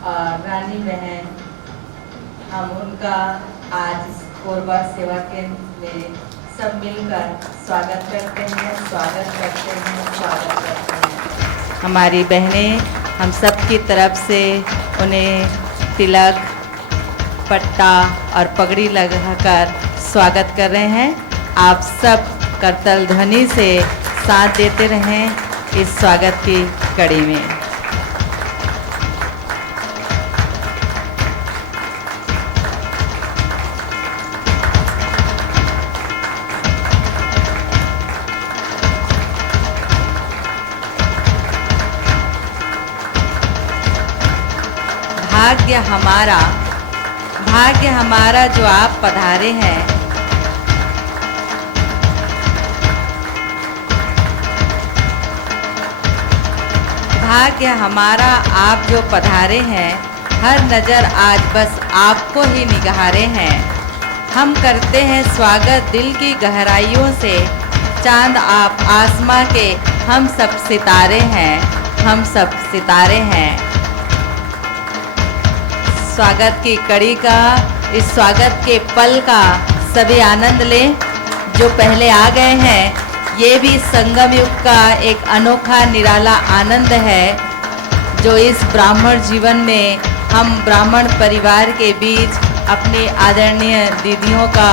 और रानी बहन, हम उनका आज इस कोरबा सेवा केंद्र में सब मिलकर स्वागत करते हैं, स्वागत करते हैं, स्वागत करते हैं। हमारी बहनें हम सब की तरफ से उन्हें तिलक, पट्टा और पगड़ी लगाकर स्वागत कर रहे हैं। आप सब करतल ध्वनि से साथ देते रहें इस स्वागत की कड़ी में। भाग्य हमारा जो आप पधारे हैं। भाग्य हमारा आप जो पधारे हैं, हर नज़र आज बस आपको ही निगारे हैं। हम करते हैं स्वागत दिल की गहराइयों से, चांद आप आसमां के हम सब सितारे हैं, हम सब सितारे हैं। स्वागत की कड़ी का, इस स्वागत के पल का सभी आनंद लें। जो पहले आ गए हैं, ये भी संगम युग का एक अनोखा निराला आनंद है, जो इस ब्राह्मण जीवन में हम ब्राह्मण परिवार के बीच अपनी आदरणीय दीदियों का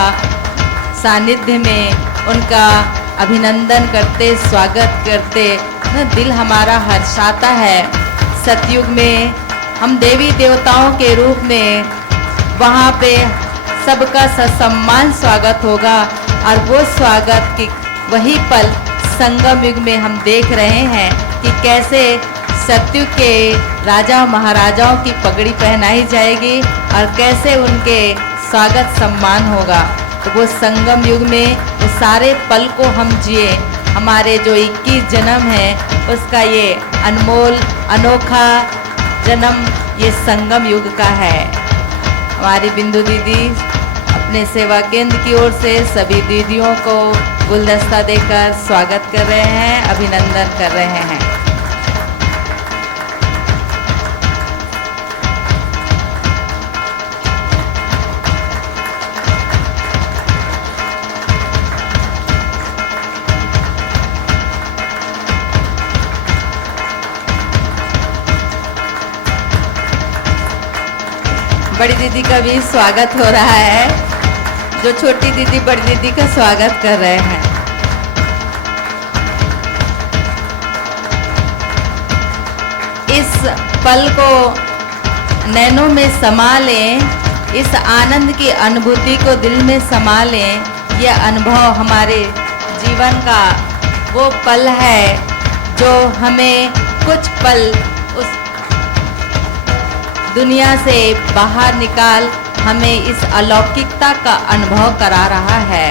सानिध्य में उनका अभिनंदन करते, स्वागत करते दिल हमारा हर्षाता है। सतयुग में हम देवी देवताओं के रूप में वहाँ पे सबका ससम्मान स्वागत होगा, और वो स्वागत की वही पल संगम युग में हम देख रहे हैं कि कैसे सतयुग के राजा महाराजाओं की पगड़ी पहनाई जाएगी और कैसे उनके स्वागत सम्मान होगा। तो वो संगम युग में वो सारे पल को हम जिए। हमारे जो 21 जन्म है उसका ये अनमोल अनोखा जन्म ये संगम युग का है। हमारी बिंदु दीदी अपने सेवा केंद्र की ओर से सभी दीदियों को गुलदस्ता देकर स्वागत कर रहे हैं, अभिनंदन कर रहे हैं। बड़ी दीदी का भी स्वागत हो रहा है, जो छोटी दीदी बड़ी दीदी का स्वागत कर रहे हैं। इस पल को नैनों में समा लें, इस आनंद की अनुभूति को दिल में समा लें। यह अनुभव हमारे जीवन का वो पल है जो हमें कुछ पल उस दुनिया से बाहर निकाल हमें इस अलौकिकता का अनुभव करा रहा है।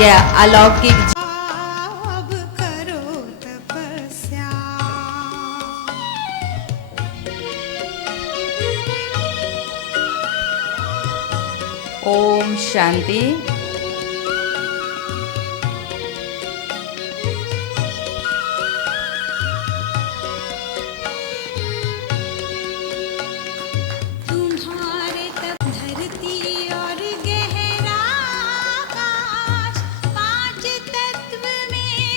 यह अलौकिक करो तपस्या। ओम शांति।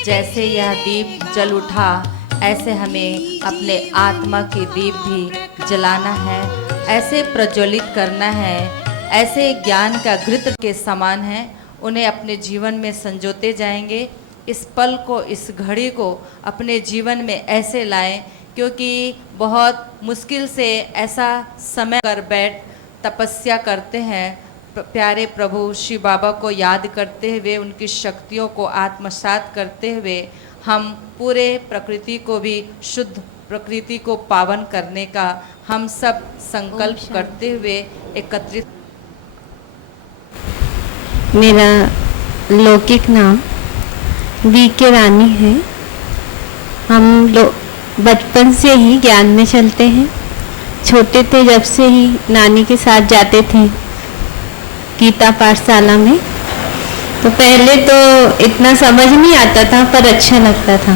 जैसे यह दीप जल उठा, ऐसे हमें अपने आत्मा की दीप भी जलाना है, ऐसे प्रज्वलित करना है, ऐसे ज्ञान का घृत के समान है, उन्हें अपने जीवन में संजोते जाएंगे। इस पल को, इस घड़ी को अपने जीवन में ऐसे लाएं, क्योंकि बहुत मुश्किल से ऐसा समय कर बैठ तपस्या करते हैं। प्यारे प्रभु शिव बाबा को याद करते हुए, उनकी शक्तियों को आत्मसात करते हुए हम पूरे प्रकृति को भी शुद्ध, प्रकृति को पावन करने का हम सब संकल्प करते हुए एकत्रित। मेरा लौकिक नाम वी.के. रानी है। हम लोग बचपन से ही ज्ञान में चलते हैं। छोटे थे जब से ही नानी के साथ जाते थे गीता पाठशाला में। तो पहले तो इतना समझ नहीं आता था, पर अच्छा लगता था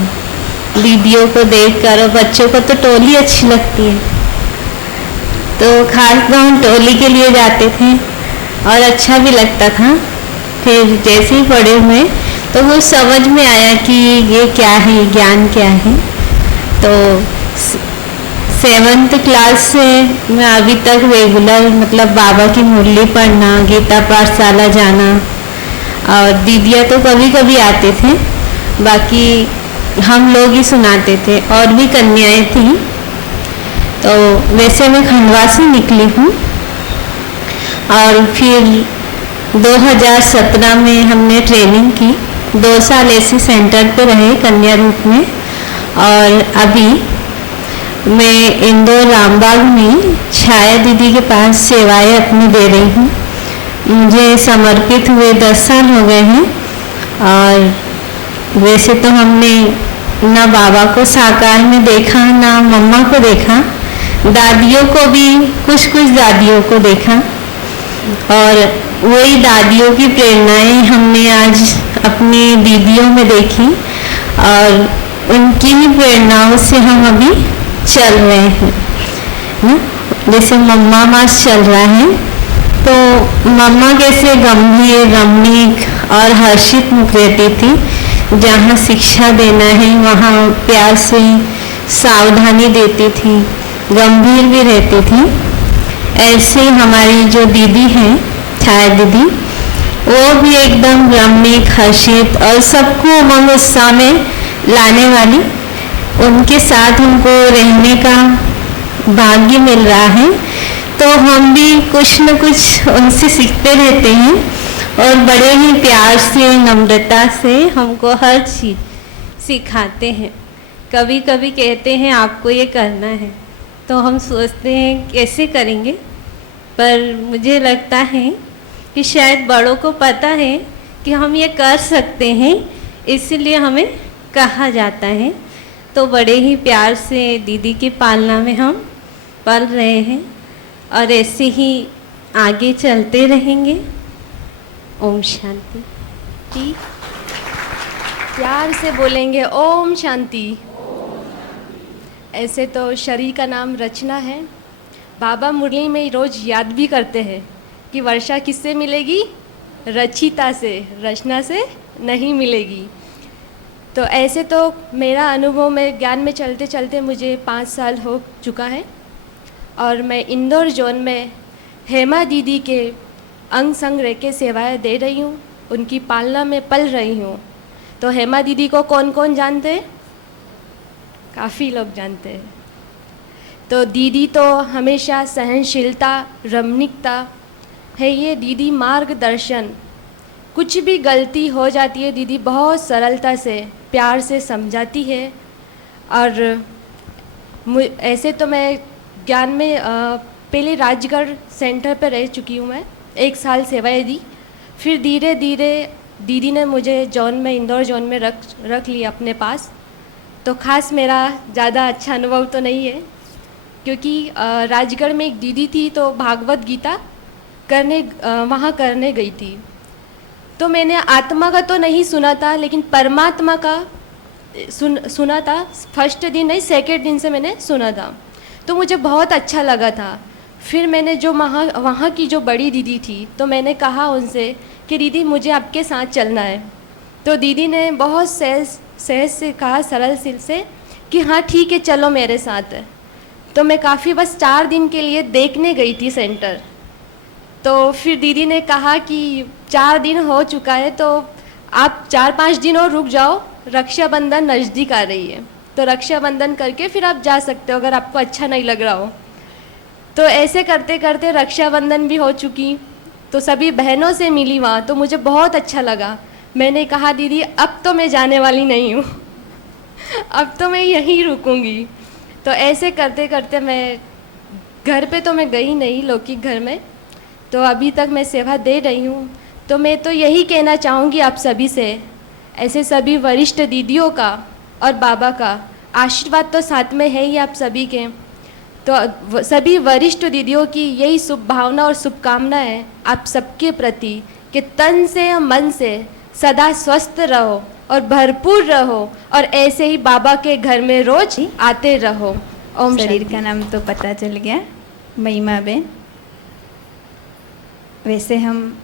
दीदियों को देखकर, और बच्चों को तो टोली अच्छी लगती है। तो खास तो हम टोली के लिए जाते थे और अच्छा भी लगता था। फिर जैसे ही बड़े हुए तो वो समझ में आया कि ये क्या है, ज्ञान क्या है। तो 7th क्लास से मैं अभी तक रेगुलर मतलब बाबा की मुरली पढ़ना, गीता पाठशाला जाना, और दीदियाँ तो कभी कभी आते थे, बाकी हम लोग ही सुनाते थे। और भी कन्याएं थी। तो वैसे मैं खंडवा से निकली हूँ और फिर 2017 में हमने ट्रेनिंग की। 2 साल ऐसे सेंटर पे रहे कन्या रूप में। और अभी मैं इंदौर रामबाग में छाया दीदी के पास सेवाएं अपनी दे रही हूँ। मुझे समर्पित हुए 10 साल हो गए हैं। और वैसे तो हमने ना बाबा को साकार में देखा, ना मम्मा को देखा, दादियों को भी कुछ दादियों को देखा। और वही दादियों की प्रेरणाएं हमने आज अपनी दीदियों में देखी और उनकी ही प्रेरणाओं से हम अभी चल रहे हैं ना। जैसे मम्मा मास चल रहा है तो मम्मा कैसे गंभीर, रमणीक और हर्षित मुख रहती थी। जहाँ शिक्षा देना है वहाँ प्यार से सावधानी देती थी, गंभीर भी रहती थी। ऐसे हमारी जो दीदी हैं छाया दीदी, वो भी एकदम रमणीक, हर्षित और सबको उमंग उत्साह में लाने वाली। उनके साथ हमको रहने का भाग्य मिल रहा है तो हम भी कुछ न कुछ उनसे सीखते रहते हैं और बड़े ही प्यार से, नम्रता से हमको हर चीज़ सिखाते हैं। कभी कभी कहते हैं आपको ये करना है, तो हम सोचते हैं कैसे करेंगे, पर मुझे लगता है कि शायद बड़ों को पता है कि हम ये कर सकते हैं, इसलिए हमें कहा जाता है। तो बड़े ही प्यार से दीदी की पालना में हम पल रहे हैं और ऐसे ही आगे चलते रहेंगे। ओम शांति। जी, प्यार से बोलेंगे ओम शांति। ऐसे तो शरीर का नाम रचना है। बाबा मुरली में रोज़ याद भी करते हैं कि वर्षा किससे मिलेगी? रचिता से, रचना से नहीं मिलेगी। तो ऐसे तो मेरा अनुभव में ज्ञान में चलते चलते मुझे 5 साल हो चुका है और मैं इंदौर जोन में हेमा दीदी के अंग संग रह के सेवाएँ दे रही हूँ, उनकी पालना में पल रही हूँ। तो हेमा दीदी को कौन कौन जानते हैं? काफ़ी लोग जानते हैं। तो दीदी तो हमेशा सहनशीलता, रमणीकता है ये दीदी मार्गदर्शन। कुछ भी गलती हो जाती है दीदी बहुत सरलता से, प्यार से समझाती है। और ऐसे तो मैं ज्ञान में पहले राजगढ़ सेंटर पर रह चुकी हूँ। मैं 1 साल सेवाएं दी, फिर धीरे धीरे दीदी ने मुझे जॉन में, इंदौर जॉन में रख लिया अपने पास। तो ख़ास मेरा ज़्यादा अच्छा अनुभव तो नहीं है, क्योंकि राजगढ़ में एक दीदी थी तो भागवत गीता वहाँ करने गई थी। तो मैंने आत्मा का तो नहीं सुना था, लेकिन परमात्मा का सुना था। फर्स्ट दिन नहीं, सेकेंड दिन से मैंने सुना था, तो मुझे बहुत अच्छा लगा था। फिर मैंने जो वहाँ की जो बड़ी दीदी थी, तो मैंने कहा उनसे कि दीदी मुझे आपके साथ चलना है। तो दीदी ने बहुत सहज से कहा, सरल सिल से कि हाँ ठीक है चलो मेरे साथ। तो मैं काफ़ी बस 4 दिन के लिए देखने गई थी सेंटर। तो फिर दीदी ने कहा कि 4 दिन हो चुका है तो आप 4-5 दिन और रुक जाओ, रक्षाबंधन नज़दीक आ रही है, तो रक्षाबंधन करके फिर आप जा सकते हो अगर आपको अच्छा नहीं लग रहा हो। तो ऐसे करते करते रक्षाबंधन भी हो चुकी, तो सभी बहनों से मिली वहाँ, तो मुझे बहुत अच्छा लगा। मैंने कहा दीदी अब तो मैं जाने वाली नहीं हूँ अब तो मैं यहीं रुकूँगी। तो ऐसे करते करते मैं घर पे तो मैं गई नहीं, लौकिक घर में, तो अभी तक मैं सेवा दे रही हूँ। तो मैं तो यही कहना चाहूँगी आप सभी से, ऐसे सभी वरिष्ठ दीदियों का और बाबा का आशीर्वाद तो साथ में है ही आप सभी के। तो सभी वरिष्ठ दीदियों की यही शुभ भावना और शुभकामना है आप सबके प्रति कि तन से मन से सदा स्वस्थ रहो और भरपूर रहो और ऐसे ही बाबा के घर में रोज आते रहो। ओम शरीर शांति। का नाम तो पता चल गया, महिमा बेन, वैसे हम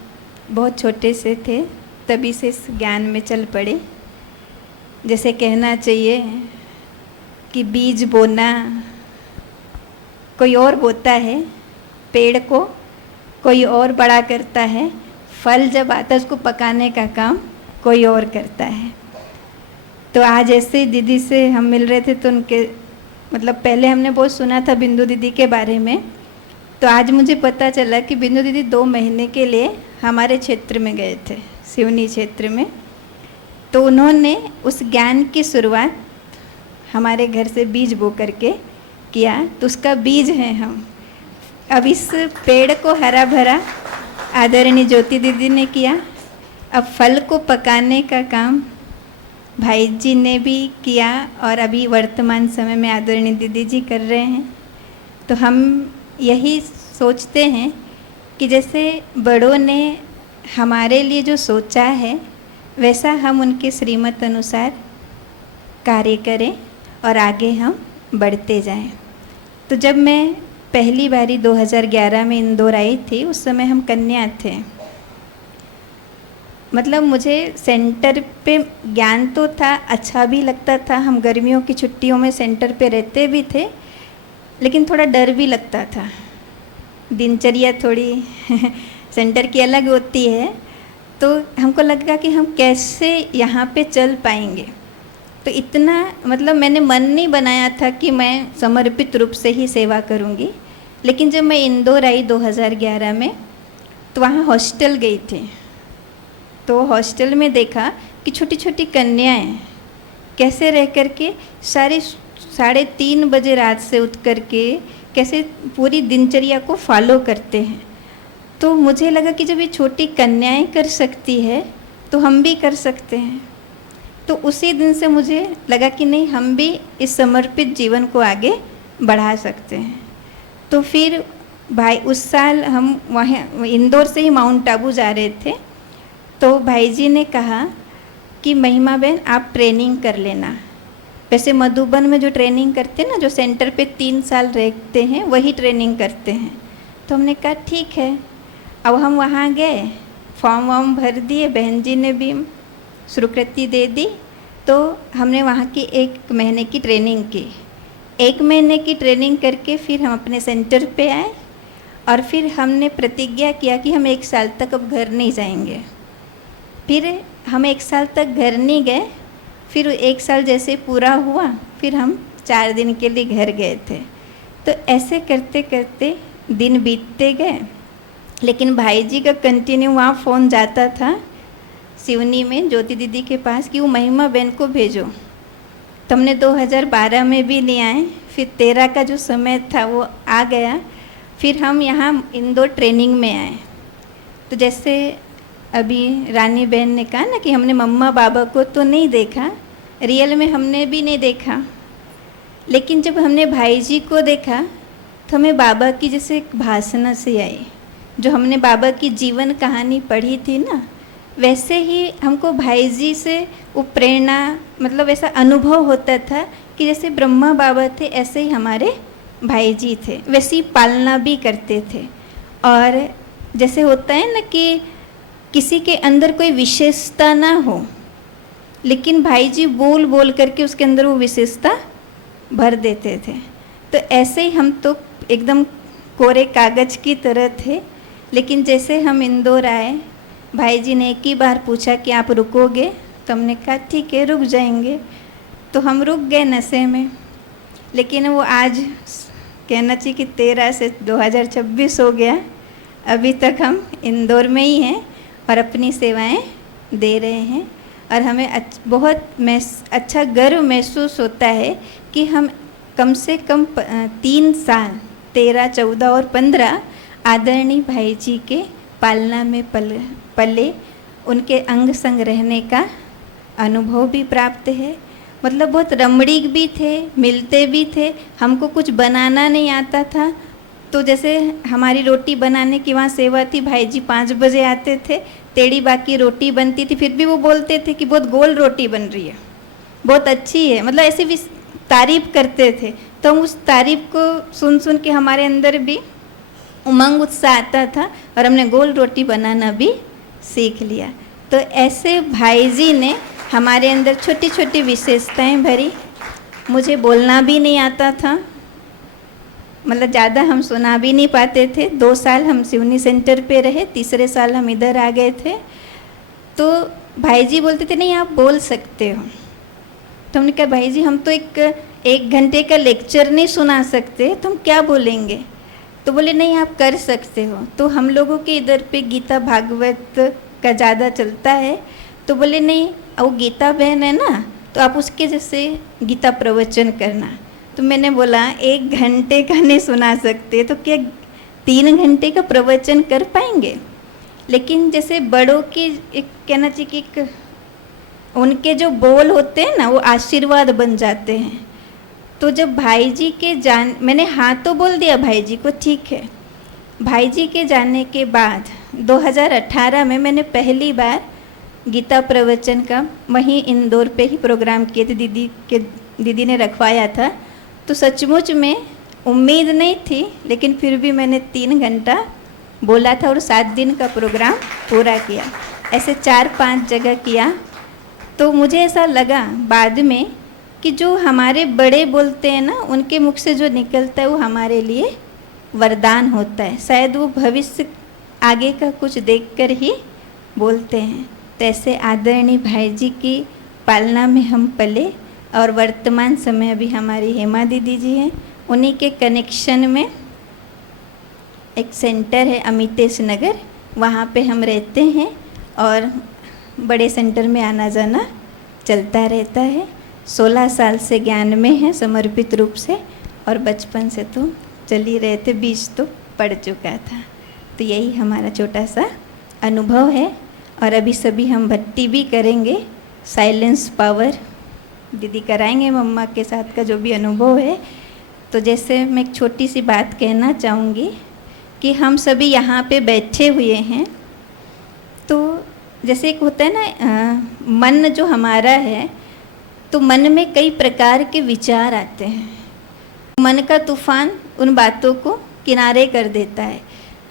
बहुत छोटे से थे तभी से इस ज्ञान में चल पड़े। जैसे कहना चाहिए कि बीज बोना कोई और बोता है, पेड़ को कोई और बड़ा करता है, फल जब आता है उसको पकाने का काम कोई और करता है। तो आज ऐसे दीदी से हम मिल रहे थे तो उनके मतलब पहले हमने बहुत सुना था बिंदु दीदी के बारे में, तो आज मुझे पता चला कि बिंदु दीदी 2 महीने के लिए हमारे क्षेत्र में गए थे, सिवनी क्षेत्र में। तो उन्होंने उस ज्ञान की शुरुआत हमारे घर से बीज बो करके किया, तो उसका बीज हैं हम। अब इस पेड़ को हरा भरा आदरणीय ज्योति दीदी ने किया, अब फल को पकाने का काम भाई जी ने भी किया और अभी वर्तमान समय में आदरणीय दीदी जी कर रहे हैं। तो हम यही सोचते हैं कि जैसे बड़ों ने हमारे लिए जो सोचा है वैसा हम उनके श्रीमत अनुसार कार्य करें और आगे हम बढ़ते जाएं। तो जब मैं पहली बारी 2011 में इंदौर आई थी, उस समय हम कन्या थे। मतलब मुझे सेंटर पे ज्ञान तो था, अच्छा भी लगता था। हम गर्मियों की छुट्टियों में सेंटर पे रहते भी थे, लेकिन थोड़ा डर भी लगता था। दिनचर्या थोड़ी सेंटर की अलग होती है, तो हमको लगा कि हम कैसे यहाँ पे चल पाएंगे। तो इतना मतलब मैंने मन नहीं बनाया था कि मैं समर्पित रूप से ही सेवा करूँगी। लेकिन जब मैं इंदौर आई 2011 में, तो वहाँ हॉस्टल गई थी। तो हॉस्टल में देखा कि छोटी छोटी कन्याएं कैसे रह कर के 3:30 बजे रात से उठ कर के कैसे पूरी दिनचर्या को फॉलो करते हैं। तो मुझे लगा कि जब ये छोटी कन्याएं कर सकती है तो हम भी कर सकते हैं। तो उसी दिन से मुझे लगा कि नहीं, हम भी इस समर्पित जीवन को आगे बढ़ा सकते हैं। तो फिर भाई उस साल हम वहाँ इंदौर से ही माउंट आबू जा रहे थे, तो भाई जी ने कहा कि महिमा बहन आप ट्रेनिंग कर लेना। वैसे मधुबन में जो ट्रेनिंग करते हैं ना, जो सेंटर पे 3 साल रहते हैं वही ट्रेनिंग करते हैं। तो हमने कहा ठीक है। अब हम वहाँ गए, फॉर्म वॉर्म भर दिए, बहन जी ने भी स्वीकृति दे दी। तो हमने वहाँ की 1 महीने की ट्रेनिंग की। 1 महीने की ट्रेनिंग करके फिर हम अपने सेंटर पे आए और फिर हमने प्रतिज्ञा किया कि हम 1 साल तक अब घर नहीं जाएंगे। फिर हम 1 साल तक घर नहीं गए। फिर 1 साल जैसे पूरा हुआ, फिर हम 4 दिन के लिए घर गए थे। तो ऐसे करते करते दिन बीतते गए, लेकिन भाई जी का कंटिन्यू वहाँ फ़ोन जाता था सिवनी में ज्योति दीदी के पास कि वो महिमा बहन को भेजो। तो हमने 2012 में भी ले आए, फिर 13 का जो समय था वो आ गया। फिर हम यहाँ इंदौर ट्रेनिंग में आए। तो जैसे अभी रानी बहन ने कहा ना कि हमने मम्मा बाबा को तो नहीं देखा, रियल में हमने भी नहीं देखा, लेकिन जब हमने भाई जी को देखा तो हमें बाबा की जैसे एक भाषण से आई। जो हमने बाबा की जीवन कहानी पढ़ी थी ना, वैसे ही हमको भाई जी से वो प्रेरणा, मतलब ऐसा अनुभव होता था कि जैसे ब्रह्मा बाबा थे ऐसे ही हमारे भाई जी थे, वैसी पालना भी करते थे। और जैसे होता है ना कि किसी के अंदर कोई विशेषता ना हो, लेकिन भाई जी बोल बोल करके उसके अंदर वो विशेषता भर देते थे। तो ऐसे ही हम तो एकदम कोरे कागज की तरह थे। लेकिन जैसे हम इंदौर आए, भाई जी ने एक ही बार पूछा कि आप रुकोगे, तो हमने कहा ठीक है रुक जाएंगे। तो हम रुक गए नशे में। लेकिन वो आज कहना चाहिए कि 13 से 2026 हो गया, अभी तक हम इंदौर में ही हैं और अपनी सेवाएं दे रहे हैं। और हमें बहुत अच्छा गर्व महसूस होता है कि हम कम से कम 3 साल 13, 14 और 15 आदरणीय भाई जी के पालना में पले उनके अंग संग रहने का अनुभव भी प्राप्त है। मतलब बहुत रमणीक भी थे, मिलते भी थे। हमको कुछ बनाना नहीं आता था, तो जैसे हमारी रोटी बनाने की वहाँ सेवा थी, भाई जी 5 बजे आते थे, टेढ़ी बाकी रोटी बनती थी, फिर भी वो बोलते थे कि बहुत गोल रोटी बन रही है, बहुत अच्छी है, मतलब ऐसी भी तारीफ़ करते थे। तो हम उस तारीफ़ को सुन सुन के हमारे अंदर भी उमंग उत्साह आता था और हमने गोल रोटी बनाना भी सीख लिया। तो ऐसे भाई जी ने हमारे अंदर छोटी छोटी विशेषताएं भरी। मुझे बोलना भी नहीं आता था, मतलब ज़्यादा हम सुना भी नहीं पाते थे। 2 साल हम सिवनी सेंटर पे रहे, तीसरे साल हम इधर आ गए थे। तो भाई जी बोलते थे नहीं आप बोल सकते हो। तो हमने कहा भाई जी हम तो एक घंटे का लेक्चर नहीं सुना सकते, तो हम क्या बोलेंगे। तो बोले नहीं आप कर सकते हो। तो हम लोगों के इधर पे गीता भागवत का ज़्यादा चलता है, तो बोले नहीं वो गीता बहन है ना, तो आप उसके जैसे गीता प्रवचन करना। तो मैंने बोला 1 घंटे का नहीं सुना सकते तो क्या 3 घंटे का प्रवचन कर पाएंगे। लेकिन जैसे बड़ों की एक कहना चाहिए कि एक उनके जो बोल होते हैं ना वो आशीर्वाद बन जाते हैं। तो जब भाई जी के मैंने हाँ तो बोल दिया भाई जी को, ठीक है। भाई जी के जाने के बाद 2018 में मैंने पहली बार गीता प्रवचन का वहीं इंदौर पे ही प्रोग्राम किए थे, दीदी ने रखवाया था। तो सचमुच में उम्मीद नहीं थी, लेकिन फिर भी मैंने 3 घंटा बोला था और 7 दिन का प्रोग्राम पूरा किया। ऐसे 4-5 जगह किया। तो मुझे ऐसा लगा बाद में कि जो हमारे बड़े बोलते हैं ना, उनके मुख से जो निकलता है वो हमारे लिए वरदान होता है। शायद वो भविष्य आगे का कुछ देखकर ही बोलते हैं। तो ऐसे आदरणीय भाई जी की पालना में हम पले और वर्तमान समय अभी हमारी हेमा दीदी जी हैं, उन्हीं के कनेक्शन में एक सेंटर है अमितेश नगर, वहाँ पे हम रहते हैं और बड़े सेंटर में आना जाना चलता रहता है। 16 साल से ज्ञान में है समर्पित रूप से, और बचपन से तो चल ही रहे थे, बीज तो पड़ चुका था। तो यही हमारा छोटा सा अनुभव है। और अभी सभी हम भट्टी भी करेंगे, साइलेंस पावर दीदी कराएंगे मम्मा के साथ का जो भी अनुभव है। तो जैसे मैं एक छोटी सी बात कहना चाहूँगी कि हम सभी यहाँ पे बैठे हुए हैं, तो जैसे एक होता है ना मन जो हमारा है, तो मन में कई प्रकार के विचार आते हैं। मन का तूफान उन बातों को किनारे कर देता है।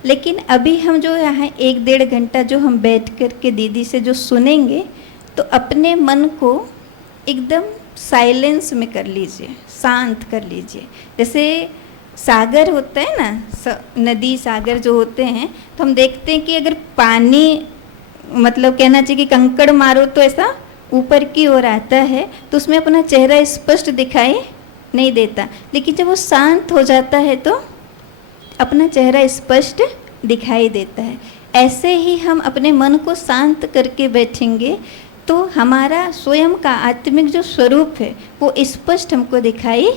लेकिन अभी हम जो यहाँ 1-1.5 घंटा जो हम बैठ कर के दीदी से जो सुनेंगे, तो अपने मन को एकदम साइलेंस में कर लीजिए, शांत कर लीजिए। जैसे सागर होता है ना, नदी सागर जो होते हैं, तो हम देखते हैं कि अगर पानी मतलब कहना चाहिए कि कंकड़ मारो तो ऐसा ऊपर की ओर आता है, तो उसमें अपना चेहरा स्पष्ट दिखाई नहीं देता। लेकिन जब वो शांत हो जाता है तो अपना चेहरा स्पष्ट दिखाई देता है। ऐसे ही हम अपने मन को शांत करके बैठेंगे तो हमारा स्वयं का आत्मिक जो स्वरूप है वो स्पष्ट हमको दिखाई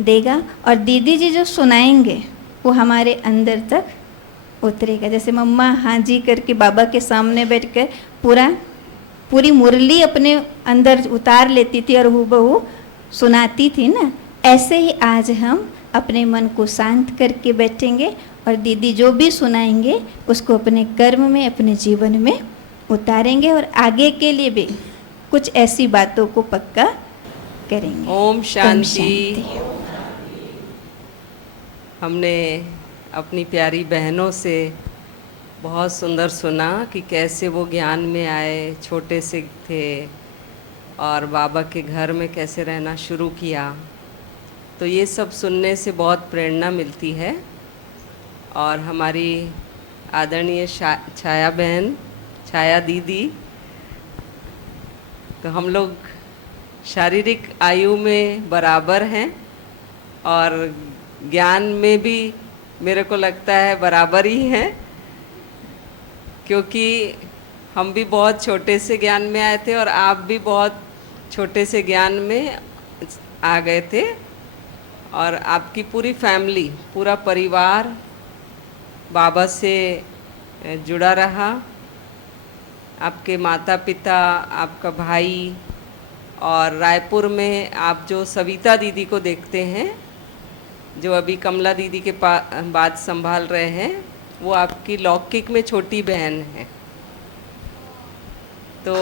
देगा, और दीदी जी जो सुनाएंगे वो हमारे अंदर तक उतरेगा। जैसे मम्मा हाँ जी करके बाबा के सामने बैठकर पूरी मुरली अपने अंदर उतार लेती थी और हूबहू सुनाती थी ना, ऐसे ही आज हम अपने मन को शांत करके बैठेंगे और दीदी जो भी सुनाएंगे उसको अपने कर्म में, अपने जीवन में उतारेंगे और आगे के लिए भी कुछ ऐसी बातों को पक्का करेंगे। ओम शांति। हमने अपनी प्यारी बहनों से बहुत सुंदर सुना कि कैसे वो ज्ञान में आए, छोटे से थे और बाबा के घर में कैसे रहना शुरू किया। तो ये सब सुनने से बहुत प्रेरणा मिलती है। और हमारी आदरणीय छाया बहन, छाया दीदी, तो हम लोग शारीरिक आयु में बराबर हैं और ज्ञान में भी मेरे को लगता है बराबर ही हैं, क्योंकि हम भी बहुत छोटे से ज्ञान में आए थे और आप भी बहुत छोटे से ज्ञान में आ गए थे। और आपकी पूरी फैमिली, पूरा परिवार बाबा से जुड़ा रहा। आपके माता पिता, आपका भाई, और रायपुर में आप जो सविता दीदी को देखते हैं, जो अभी कमला दीदी के बाद संभाल रहे हैं, वो आपकी लौकिक में छोटी बहन है। तो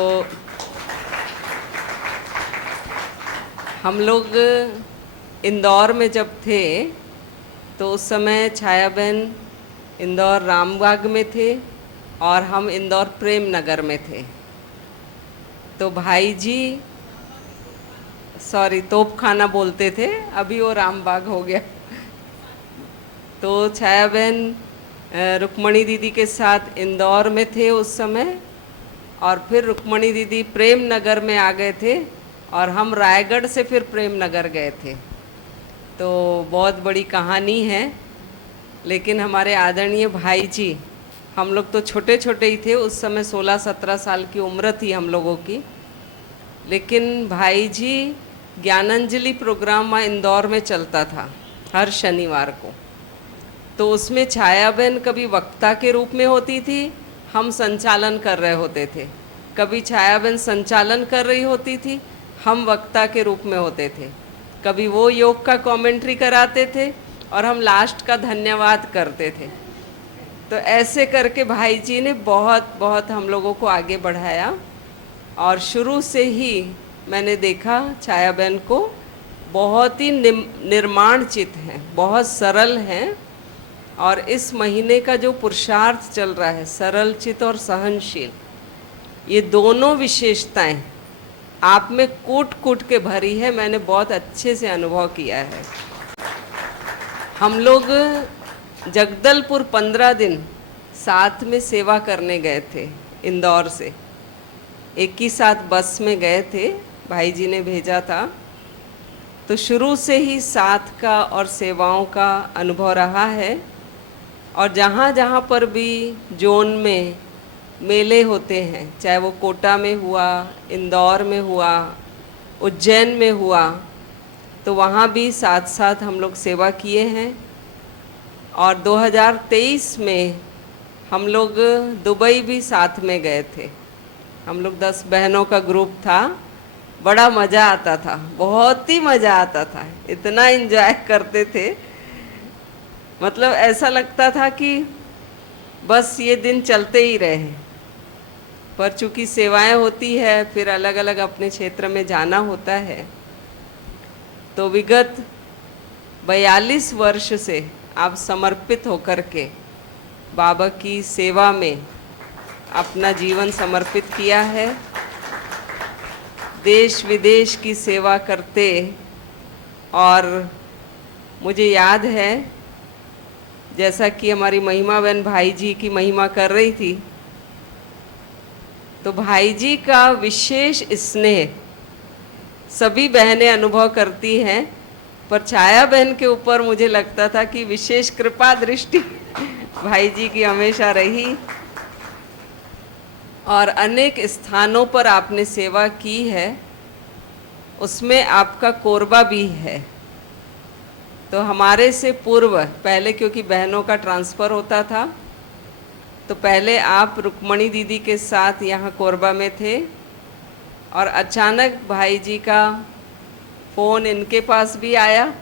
हम लोग इंदौर में जब थे तो उस समय छाया बहन इंदौर रामबाग में थे और हम इंदौर प्रेम नगर में थे। तो भाई जी सॉरी तोपखाना बोलते थे, अभी वो रामबाग हो गया। तो छाया बहन रुक्मणी दीदी के साथ इंदौर में थे उस समय, और फिर रुक्मणी दीदी प्रेम नगर में आ गए थे और हम रायगढ़ से फिर प्रेम नगर गए थे। तो बहुत बड़ी कहानी है, लेकिन हमारे आदरणीय भाई जी, हम लोग तो छोटे छोटे ही थे उस समय, 16-17 साल की उम्र थी हम लोगों की, लेकिन भाई जी ज्ञानांजलि प्रोग्राम वहाँ इंदौर में चलता था हर शनिवार को। तो उसमें छाया बहन कभी वक्ता के रूप में होती थी, हम संचालन कर रहे होते थे। कभी छाया बहन संचालन कर रही होती थी, हम वक्ता के रूप में होते थे। कभी वो योग का कमेंट्री कराते थे और हम लास्ट का धन्यवाद करते थे। तो ऐसे करके भाई जी ने बहुत बहुत हम लोगों को आगे बढ़ाया, और शुरू से ही मैंने देखा छाया बहन को बहुत ही निर्माण चित हैं, बहुत सरल हैं। और इस महीने का जो पुरुषार्थ चल रहा है, सरल चित और सहनशील, ये दोनों विशेषताएं आप में कूट कूट के भरी है, मैंने बहुत अच्छे से अनुभव किया है। हम लोग जगदलपुर 15 दिन साथ में सेवा करने गए थे इंदौर से, एक ही साथ बस में गए थे, भाई जी ने भेजा था। तो शुरू से ही साथ का और सेवाओं का अनुभव रहा है। और जहाँ जहाँ पर भी जोन में मेले होते हैं, चाहे वो कोटा में हुआ, इंदौर में हुआ, उज्जैन में हुआ, तो वहाँ भी साथ साथ हम लोग सेवा किए हैं। और 2023 में हम लोग दुबई भी साथ में गए थे। हम लोग 10 बहनों का ग्रुप था, बड़ा मज़ा आता था, बहुत ही मज़ा आता था, इतना एंजॉय करते थे। मतलब ऐसा लगता था कि बस ये दिन चलते ही रहे। पर चूँकि सेवाएं होती है, फिर अलग अलग अपने क्षेत्र में जाना होता है। तो विगत 42 वर्ष से आप समर्पित होकर के बाबा की सेवा में अपना जीवन समर्पित किया है। देश विदेश की सेवा करते, और मुझे याद है जैसा कि हमारी महिमा बहन भाई जी की महिमा कर रही थी, तो भाई जी का विशेष स्नेह सभी बहनें अनुभव करती हैं, पर छाया बहन के ऊपर मुझे लगता था कि विशेष कृपा दृष्टि भाई जी की हमेशा रही। और अनेक स्थानों पर आपने सेवा की है, उसमें आपका कोरबा भी है। तो हमारे से पूर्व पहले, क्योंकि बहनों का ट्रांसफ़र होता था, तो पहले आप रुक्मणी दीदी के साथ यहाँ कोरबा में थे, और अचानक भाई जी का फ़ोन इनके पास भी आया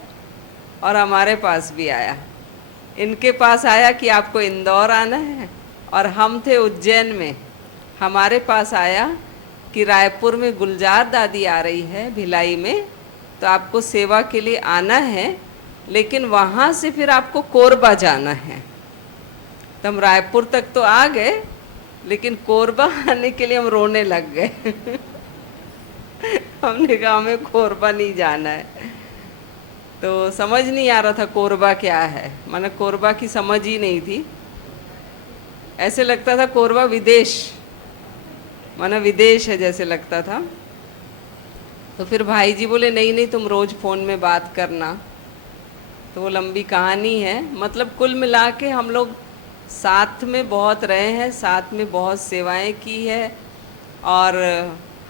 और हमारे पास भी आया। इनके पास आया कि आपको इंदौर आना है, और हम थे उज्जैन में, हमारे पास आया कि रायपुर में गुलजार दादी आ रही है भिलाई में, तो आपको सेवा के लिए आना है, लेकिन वहाँ से फिर आपको कोरबा जाना है। तो हम रायपुर तक तो आ गए, लेकिन कोरबा आने के लिए हम रोने लग गए हमने कहा हमें कोरबा नहीं जाना है। तो समझ नहीं आ रहा था कोरबा क्या है, माने कोरबा की समझ ही नहीं थी। ऐसे लगता था कोरबा विदेश, माना विदेश है जैसे लगता था। तो फिर भाई जी बोले नहीं नहीं, तुम रोज़ फ़ोन में बात करना। तो वो लंबी कहानी है। मतलब कुल मिला के हम लोग साथ में बहुत रहे हैं, साथ में बहुत सेवाएं की है, और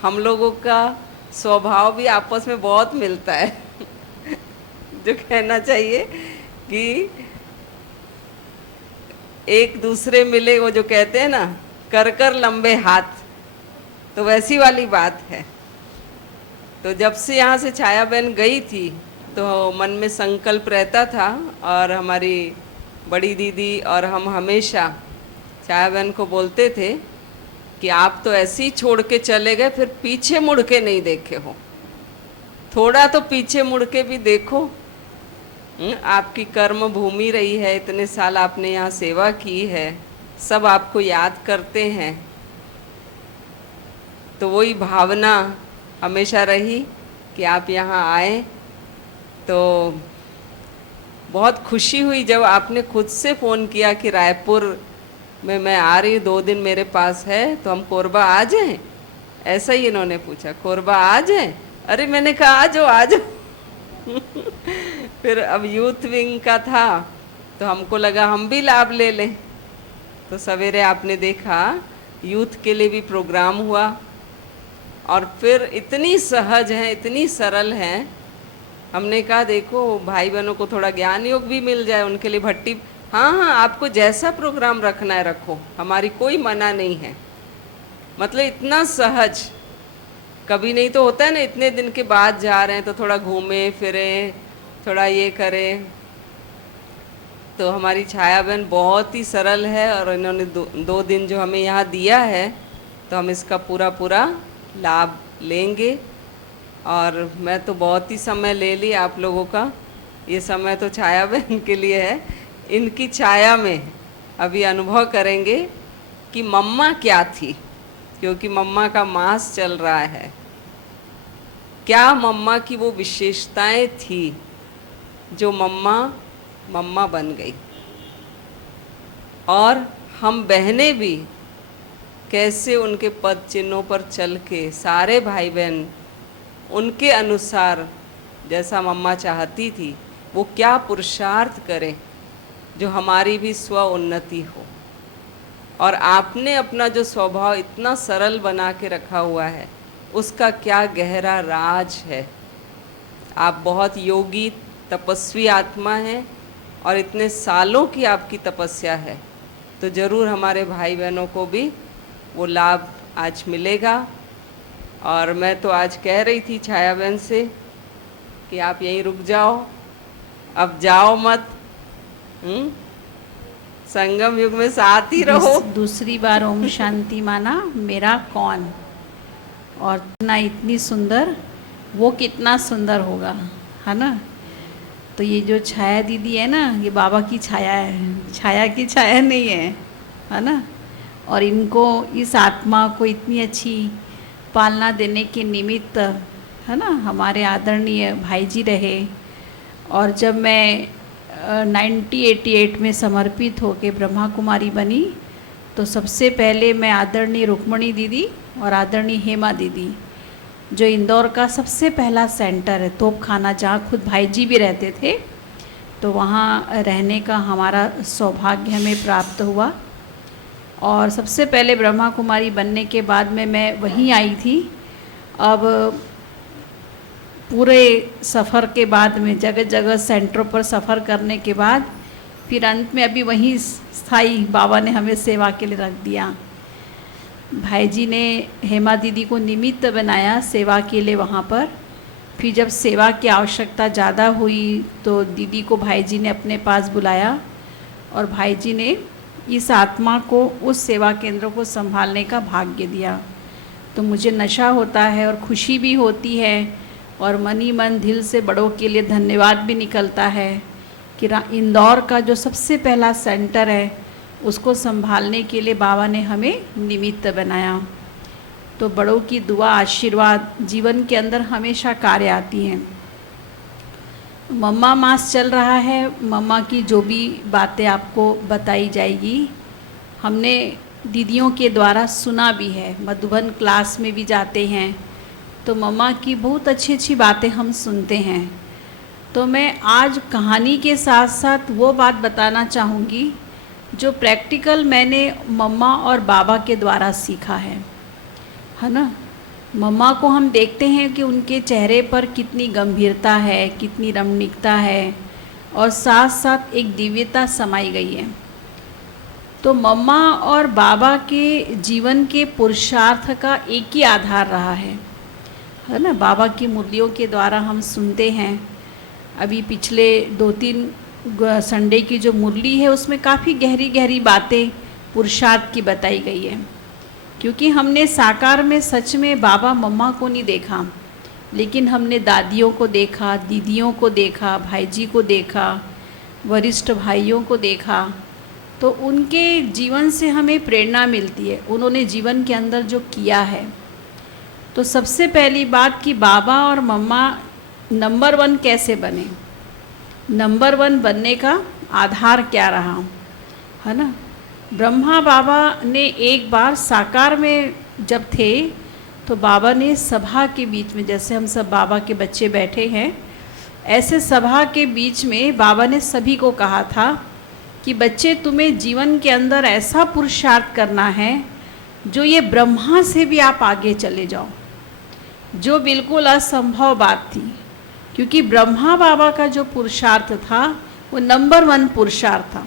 हम लोगों का स्वभाव भी आपस में बहुत मिलता है जो कहना चाहिए कि एक दूसरे मिले, वो जो कहते हैं ना कर कर लंबे हाथ, तो वैसी वाली बात है। तो जब से यहाँ से छाया बहन गई थी, तो मन में संकल्प रहता था, और हमारी बड़ी दीदी और हम हमेशा छाया बहन को बोलते थे कि आप तो ऐसे ही छोड़ के चले गए, फिर पीछे मुड़ के नहीं देखे हो, थोड़ा तो पीछे मुड़ के भी देखो। आपकी कर्म भूमि रही है, इतने साल आपने यहाँ सेवा की है, सब आपको याद करते हैं। तो वही भावना हमेशा रही कि आप यहाँ आए। तो बहुत खुशी हुई जब आपने खुद से फ़ोन किया कि रायपुर में मैं आ रही हूँ, 2 दिन मेरे पास है, तो हम कोरबा आ जाएं। ऐसा ही इन्होंने पूछा, कोरबा आ जाएं? अरे मैंने कहा आ जाओ आ जाओ। फिर अब यूथ विंग का था तो हमको लगा हम भी लाभ ले लें। तो सवेरे आपने देखा यूथ के लिए भी प्रोग्राम हुआ, और फिर इतनी सहज हैं, इतनी सरल हैं। हमने कहा देखो भाई बहनों को थोड़ा ज्ञान योग भी मिल जाए, उनके लिए भट्टी। हाँ हाँ, आपको जैसा प्रोग्राम रखना है रखो, हमारी कोई मना नहीं है। मतलब इतना सहज कभी नहीं। तो होता है ना, इतने दिन के बाद जा रहे हैं तो थोड़ा घूमें फिरें, थोड़ा ये करें। तो हमारी छाया बहन बहुत ही सरल है, और इन्होंने 2 दिन जो हमें यहाँ दिया है तो हम इसका पूरा पूरा लाभ लेंगे। और मैं तो बहुत ही समय ले ली आप लोगों का, ये समय तो छाया बहन के लिए है। इनकी छाया में अभी अनुभव करेंगे कि मम्मा क्या थी, क्योंकि मम्मा का मास चल रहा है। क्या मम्मा की वो विशेषताएं थी जो मम्मा बन गई, और हम बहनें भी कैसे उनके पद चिन्हों पर चल के सारे भाई बहन उनके अनुसार जैसा मम्मा चाहती थी वो क्या पुरुषार्थ करें जो हमारी भी स्व उन्नति हो। और आपने अपना जो स्वभाव इतना सरल बना के रखा हुआ है, उसका क्या गहरा राज है। आप बहुत योगी तपस्वी आत्मा हैं, और इतने सालों की आपकी तपस्या है, तो ज़रूर हमारे भाई बहनों को भी वो लाभ आज मिलेगा। और मैं तो आज कह रही थी छाया बहन से कि आप यहीं रुक जाओ, अब जाओ मत। संगम युग में साथ ही रहो। दूसरी बार ओम शांति माना मेरा कौन, और इतना इतनी सुंदर, वो कितना सुंदर होगा, है ना। तो ये जो छाया दीदी है ना, ये बाबा की छाया है, छाया की छाया नहीं है ना। और इनको, इस आत्मा को इतनी अच्छी पालना देने के निमित्त, है ना, हमारे आदरणीय भाई जी रहे। और जब मैं 1988 में समर्पित होके ब्रह्मा कुमारी बनी, तो सबसे पहले मैं आदरणीय रुक्मणी दीदी और आदरणीय हेमा दीदी, जो इंदौर का सबसे पहला सेंटर है तोपखाना, जहाँ खुद भाई जी भी रहते थे, तो वहाँ रहने का हमारा सौभाग्य हमें प्राप्त हुआ। और सबसे पहले ब्रह्मा कुमारी बनने के बाद में मैं वहीं आई थी। अब पूरे सफ़र के बाद में जगह जगह सेंटरों पर सफ़र करने के बाद फिर अंत में अभी वहीं स्थाई बाबा ने हमें सेवा के लिए रख दिया। भाई जी ने हेमा दीदी को निमित्त बनाया सेवा के लिए वहाँ पर। फिर जब सेवा की आवश्यकता ज़्यादा हुई तो दीदी को भाई जी ने अपने पास बुलाया, और भाई जी ने इस आत्मा को, उस सेवा केंद्र को संभालने का भाग्य दिया। तो मुझे नशा होता है और खुशी भी होती है, और मन ही मन दिल से बड़ों के लिए धन्यवाद भी निकलता है कि इंदौर का जो सबसे पहला सेंटर है उसको संभालने के लिए बाबा ने हमें निमित्त बनाया। तो बड़ों की दुआ, आशीर्वाद जीवन के अंदर हमेशा कार्य आती हैं। मम्मा मास चल रहा है, मम्मा की जो भी बातें आपको बताई जाएगी हमने दीदियों के द्वारा सुना भी है। मधुबन क्लास में भी जाते हैं तो मम्मा की बहुत अच्छी अच्छी बातें हम सुनते हैं। तो मैं आज कहानी के साथ साथ वो बात बताना चाहूँगी जो प्रैक्टिकल मैंने मम्मा और बाबा के द्वारा सीखा है ना। मम्मा को हम देखते हैं कि उनके चेहरे पर कितनी गंभीरता है, कितनी रमणीकता है, और साथ साथ एक दिव्यता समाई गई है। तो मम्मा और बाबा के जीवन के पुरुषार्थ का एक ही आधार रहा है ना। बाबा की मुरलियों के द्वारा हम सुनते हैं, अभी पिछले 2-3 संडे की जो मुरली है उसमें काफ़ी गहरी गहरी बातें पुरुषार्थ की बताई गई है। क्योंकि हमने साकार में सच में बाबा मम्मा को नहीं देखा, लेकिन हमने दादियों को देखा, दीदियों को देखा, भाई जी को देखा, वरिष्ठ भाइयों को देखा, तो उनके जीवन से हमें प्रेरणा मिलती है, उन्होंने जीवन के अंदर जो किया है। तो सबसे पहली बात कि बाबा और मम्मा नंबर 1 कैसे बने, नंबर 1 बनने का आधार क्या रहा, है ना। ब्रह्मा बाबा ने एक बार साकार में जब थे तो बाबा ने सभा के बीच में, जैसे हम सब बाबा के बच्चे बैठे हैं, ऐसे सभा के बीच में बाबा ने सभी को कहा था कि बच्चे, तुम्हें जीवन के अंदर ऐसा पुरुषार्थ करना है जो ये ब्रह्मा से भी आप आगे चले जाओ, जो बिल्कुल असंभव बात थी। क्योंकि ब्रह्मा बाबा का जो पुरुषार्थ था वो नंबर 1 पुरुषार्थ था,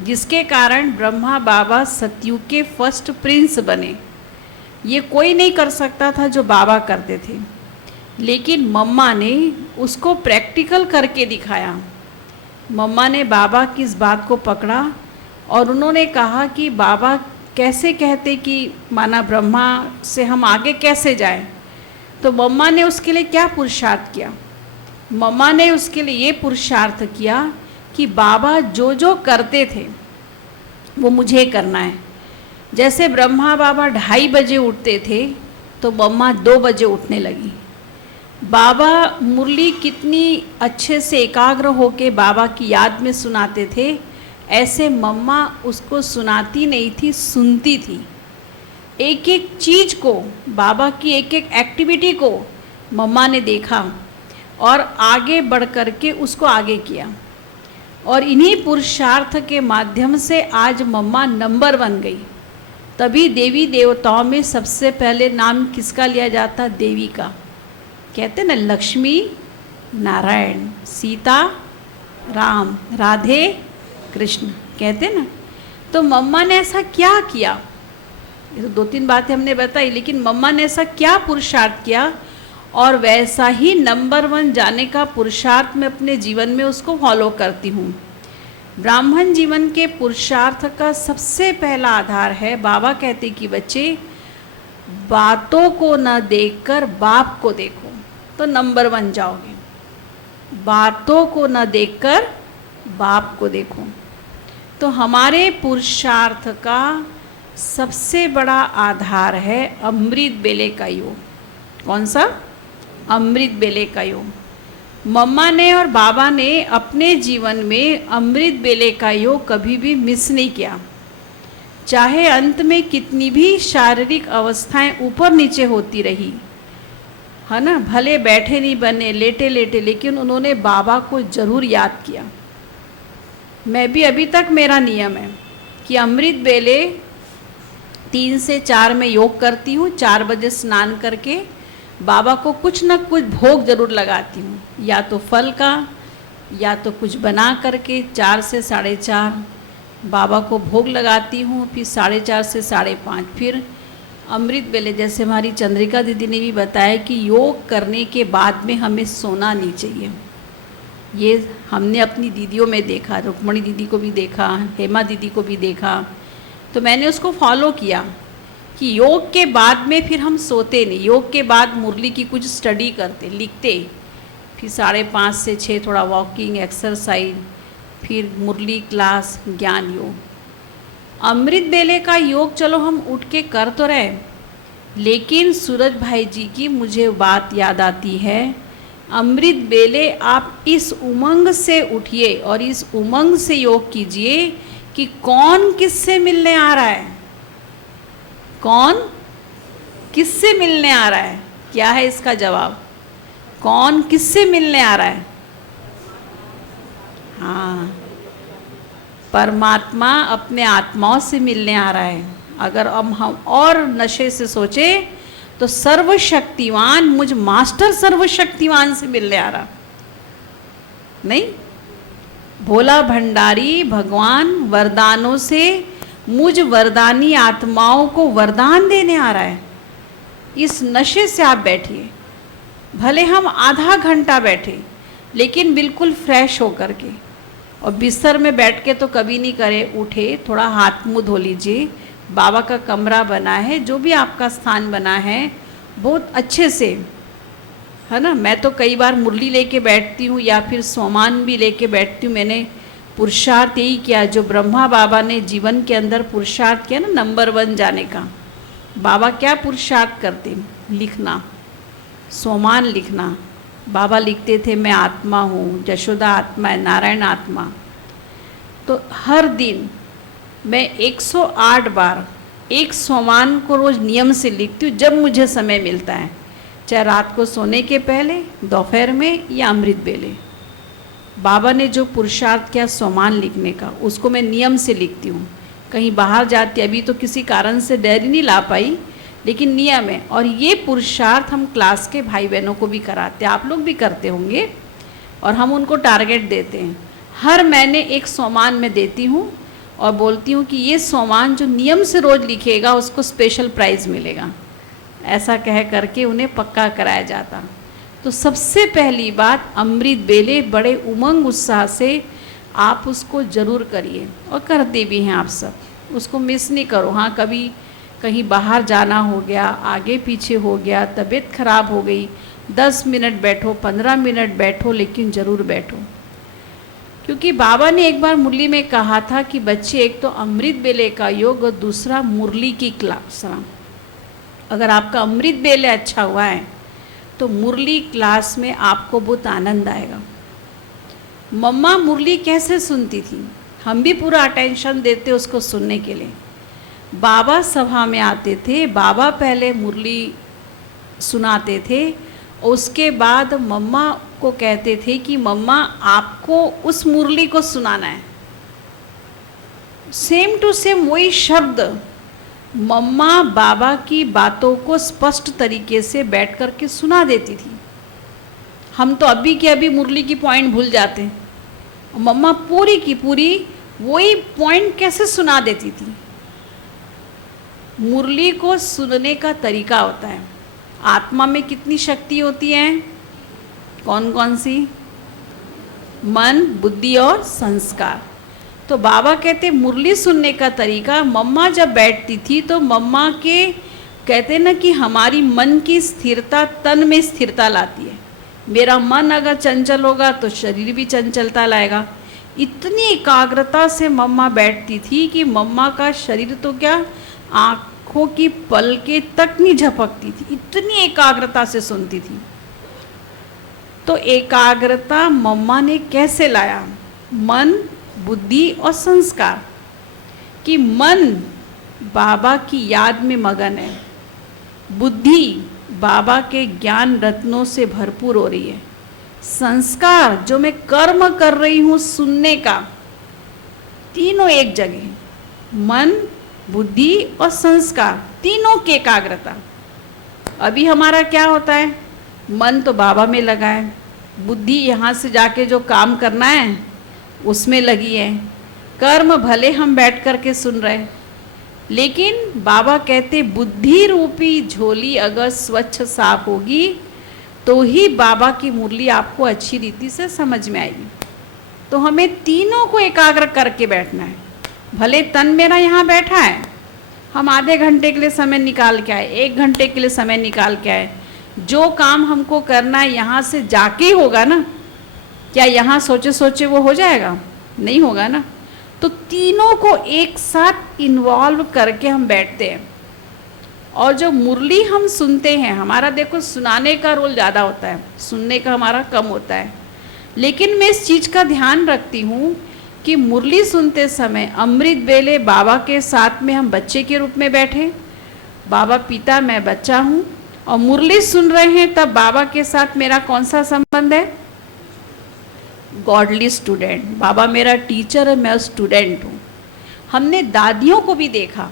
जिसके कारण ब्रह्मा बाबा सतयुग के फर्स्ट प्रिंस बने। ये कोई नहीं कर सकता था जो बाबा करते थे, लेकिन मम्मा ने उसको प्रैक्टिकल करके दिखाया। मम्मा ने बाबा की इस बात को पकड़ा और उन्होंने कहा कि बाबा कैसे कहते कि माना ब्रह्मा से हम आगे कैसे जाएं। तो मम्मा ने उसके लिए क्या पुरुषार्थ किया, मम्मा ने उसके लिए ये पुरुषार्थ किया कि बाबा जो जो करते थे वो मुझे करना है। जैसे ब्रह्मा बाबा 2:30 बजे उठते थे तो मम्मा 2 बजे उठने लगी। बाबा मुरली कितनी अच्छे से एकाग्र होके बाबा की याद में सुनाते थे, ऐसे मम्मा उसको सुनाती नहीं थी, सुनती थी। एक एक चीज़ को, बाबा की एक एक एक्टिविटी को मम्मा ने देखा और आगे बढ़ कर के उसको आगे किया। और इन्हीं पुरुषार्थ के माध्यम से आज मम्मा नंबर 1 गई। तभी देवी देवताओं में सबसे पहले नाम किसका लिया जाता, देवी का। कहते ना, लक्ष्मी नारायण, सीता राम, राधे कृष्ण, कहते ना। तो मम्मा ने ऐसा क्या किया, ये तो 2-3 बातें हमने बताई, लेकिन मम्मा ने ऐसा क्या पुरुषार्थ किया और वैसा ही नंबर 1 जाने का पुरुषार्थ मैं अपने जीवन में उसको फॉलो करती हूँ। ब्राह्मण जीवन के पुरुषार्थ का सबसे पहला आधार है, बाबा कहते कि बच्चे, बातों को न देखकर बाप को देखो तो नंबर 1 जाओगे। बातों को न देखकर बाप को देखो। तो हमारे पुरुषार्थ का सबसे बड़ा आधार है अमृत बेले का योग। कौन सा? अमृत बेले का योग। मम्मा ने और बाबा ने अपने जीवन में अमृत बेले का योग कभी भी मिस नहीं किया। चाहे अंत में कितनी भी शारीरिक अवस्थाएं ऊपर नीचे होती रही, है ना, भले बैठे नहीं बने, लेटे लेटे, लेकिन उन्होंने बाबा को ज़रूर याद किया। मैं भी अभी तक मेरा नियम है कि अमृत बेले 3 से 4 में योग करती हूँ। 4 बजे स्नान करके बाबा को कुछ न कुछ भोग जरूर लगाती हूँ, या तो फल का या तो कुछ बना करके 4 से 4:30 बाबा को भोग लगाती हूँ। फिर 4:30 से 5:30 फिर अमृत बेले। जैसे हमारी चंद्रिका दीदी ने भी बताया कि योग करने के बाद में हमें सोना नहीं चाहिए। ये हमने अपनी दीदियों में देखा, रुक्मणी दीदी को भी देखा, हेमा दीदी को भी देखा। तो मैंने उसको फॉलो किया कि योग के बाद में फिर हम सोते नहीं। योग के बाद मुरली की कुछ स्टडी करते, लिखते, फिर 5:30 से 6 थोड़ा वॉकिंग एक्सरसाइज, फिर मुरली क्लास, ज्ञान योग। अमृत बेले का योग चलो हम उठ के कर तो रहे, लेकिन सूरज भाई जी की मुझे बात याद आती है, अमृत बेले आप इस उमंग से उठिए और इस उमंग से योग कीजिए कि कौन किससे मिलने आ रहा है, कौन किससे मिलने आ रहा है। क्या है इसका जवाब? कौन किससे मिलने आ रहा है? हाँ, परमात्मा अपने आत्माओं से मिलने आ रहा है। अगर हम और नशे से सोचे तो सर्वशक्तिवान, मुझ मास्टर सर्वशक्तिवान से मिलने आ रहा नहीं। भोला भंडारी भगवान वरदानों से मुझ वरदानी आत्माओं को वरदान देने आ रहा है। इस नशे से आप बैठिए, भले हम आधा घंटा बैठे, लेकिन बिल्कुल फ्रेश होकर के, और बिस्तर में बैठ के तो कभी नहीं करे, उठे, थोड़ा हाथ मुंह धो लीजिए। बाबा का कमरा बना है, जो भी आपका स्थान बना है, बहुत अच्छे से है ना। मैं तो कई बार मुरली लेके बैठती हूँ या फिर सोमान भी लेके बैठती हूँ। मैंने पुरुषार्थ यही किया जो ब्रह्मा बाबा ने जीवन के अंदर पुरुषार्थ किया ना, नंबर 1 जाने का। बाबा क्या पुरुषार्थ करते? लिखना, सोमान लिखना। बाबा लिखते थे मैं आत्मा हूँ, जशोदा आत्मा है, नारायण आत्मा। तो हर दिन मैं 108 बार एक सोमान को रोज़ नियम से लिखती हूँ जब मुझे समय मिलता है, चाहे रात को सोने के पहले, दोपहर में या अमृत बेले। बाबा ने जो पुरुषार्थ किया सोमान लिखने का, उसको मैं नियम से लिखती हूँ। कहीं बाहर जाती, अभी तो किसी कारण से डायरी नहीं ला पाई, लेकिन नियम है। और ये पुरुषार्थ हम क्लास के भाई बहनों को भी कराते हैं, आप लोग भी करते होंगे। और हम उनको टारगेट देते हैं, हर महीने एक सोमान में देती हूँ और बोलती हूँ कि ये सोमान जो नियम से रोज़ लिखेगा उसको स्पेशल प्राइज़ मिलेगा, ऐसा कह करके उन्हें पक्का कराया जाता। तो सबसे पहली बात, अमृत बेले बड़े उमंग उत्साह से आप उसको ज़रूर करिए, और करते भी हैं आप सब। उसको मिस नहीं करो। हाँ, कभी कहीं बाहर जाना हो गया, आगे पीछे हो गया, तबीयत खराब हो गई, 10 मिनट बैठो, 15 मिनट बैठो, लेकिन ज़रूर बैठो। क्योंकि बाबा ने एक बार मुरली में कहा था कि बच्चे, एक तो अमृत बेले का योग और दूसरा मुरली की क्लास। अगर आपका अमृत बेले अच्छा हुआ है तो मुरली क्लास में आपको बहुत आनंद आएगा। मम्मा मुरली कैसे सुनती थी? हम भी पूरा अटेंशन देते उसको सुनने के लिए। बाबा सभा में आते थे, बाबा पहले मुरली सुनाते थे, उसके बाद मम्मा को कहते थे कि मम्मा आपको उस मुरली को सुनाना है। सेम टू सेम वही शब्द मम्मा बाबा की बातों को स्पष्ट तरीके से बैठ कर के सुना देती थी। हम तो अभी के अभी मुरली की पॉइंट भूल जाते हैं, मम्मा पूरी की पूरी वही पॉइंट कैसे सुना देती थी। मुरली को सुनने का तरीका होता है। आत्मा में कितनी शक्ति होती है? कौन कौन सी? मन, बुद्धि और संस्कार। तो बाबा कहते मुरली सुनने का तरीका, मम्मा जब बैठती थी तो मम्मा के कहते ना कि हमारी मन की स्थिरता तन में स्थिरता लाती है। मेरा मन अगर चंचल होगा तो शरीर भी चंचलता लाएगा। इतनी एकाग्रता से मम्मा बैठती थी कि मम्मा का शरीर तो क्या, आँखों की पलकें तक नहीं झपकती थी, इतनी एकाग्रता से सुनती थी। तो एकाग्रता मम्मा ने कैसे लाया? मन, बुद्धि और संस्कार। कि मन बाबा की याद में मगन है, बुद्धि बाबा के ज्ञान रत्नों से भरपूर हो रही है, संस्कार जो मैं कर्म कर रही हूँ सुनने का, तीनों एक जगह, मन, बुद्धि और संस्कार, तीनों की एकाग्रता। अभी हमारा क्या होता है? मन तो बाबा में लगा है, बुद्धि यहाँ से जाके जो काम करना है उसमें लगी है, कर्म भले हम बैठ कर के सुन रहे हैं, लेकिन बाबा कहते बुद्धि रूपी झोली अगर स्वच्छ साफ होगी तो ही बाबा की मुरली आपको अच्छी रीति से समझ में आएगी। तो हमें तीनों को एकाग्र करके बैठना है। भले तन मेरा यहाँ बैठा है, हम आधे घंटे के लिए समय निकाल के आए, 1 घंटे के लिए समय निकाल के आए, जो काम हमको करना है यहाँ से जाके ही होगा ना। क्या यहाँ सोचे सोचे वो हो जाएगा? नहीं होगा ना। तो तीनों को एक साथ इन्वॉल्व करके हम बैठते हैं। और जो मुरली हम सुनते हैं, हमारा देखो सुनाने का रोल ज़्यादा होता है, सुनने का हमारा कम होता है। लेकिन मैं इस चीज़ का ध्यान रखती हूँ कि मुरली सुनते समय अमृत बेले बाबा के साथ में हम बच्चे के रूप में बैठे, बाबा पिता मैं बच्चा हूँ, और मुरली सुन रहे हैं तब बाबा के साथ मेरा कौन सा संबंध है? Godly student. बाबा मेरा टीचर है, मैं स्टूडेंट हूँ। हमने दादियों को भी देखा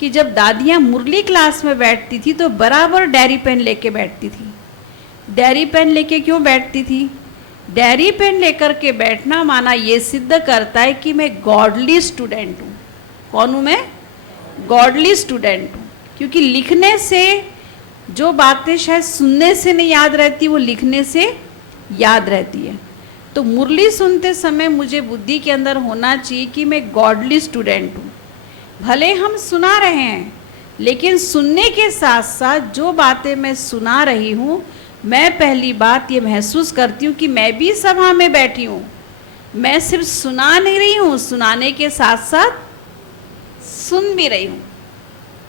कि जब दादियाँ मुरली क्लास में बैठती थी तो बराबर डायरी पेन लेके बैठती थी। डायरी पेन लेके क्यों बैठती थी? डायरी पेन लेकर के बैठना माना ये सिद्ध करता है कि मैं गॉडली स्टूडेंट हूँ। कौन हूँ मैं? गॉडली स्टूडेंट हूँ। क्योंकि लिखने से जो बातें शायद सुनने से नहीं याद रहती, वो लिखने से याद रहती है। तो मुरली सुनते समय मुझे बुद्धि के अंदर होना चाहिए कि मैं गॉडली स्टूडेंट हूँ। भले हम सुना रहे हैं, लेकिन सुनने के साथ साथ जो बातें मैं सुना रही हूँ मैं पहली बात ये महसूस करती हूँ कि मैं भी सभा में बैठी हूँ, मैं सिर्फ सुना नहीं रही हूँ, सुनाने के साथ साथ सुन भी रही हूँ।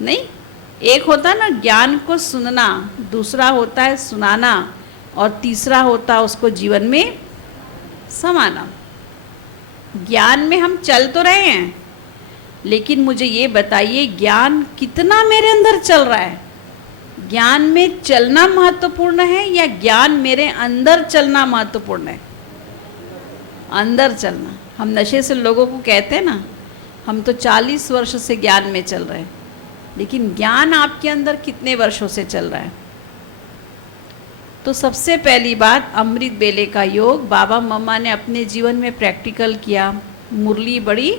नहीं, एक होता है ना ज्ञान को सुनना, दूसरा होता है सुनाना, और तीसरा होता है उसको जीवन में समाना। ज्ञान में हम चल तो रहे हैं, लेकिन मुझे ये बताइए ज्ञान कितना मेरे अंदर चल रहा है? ज्ञान में चलना महत्वपूर्ण है या ज्ञान मेरे अंदर चलना महत्वपूर्ण है? अंदर चलना। हम नशे से लोगों को कहते हैं ना, हम तो 40 वर्ष से ज्ञान में चल रहे हैं, लेकिन ज्ञान आपके अंदर कितने वर्षों से चल रहा है? तो सबसे पहली बात, अमृत बेले का योग बाबा मम्मा ने अपने जीवन में प्रैक्टिकल किया, मुरली बड़ी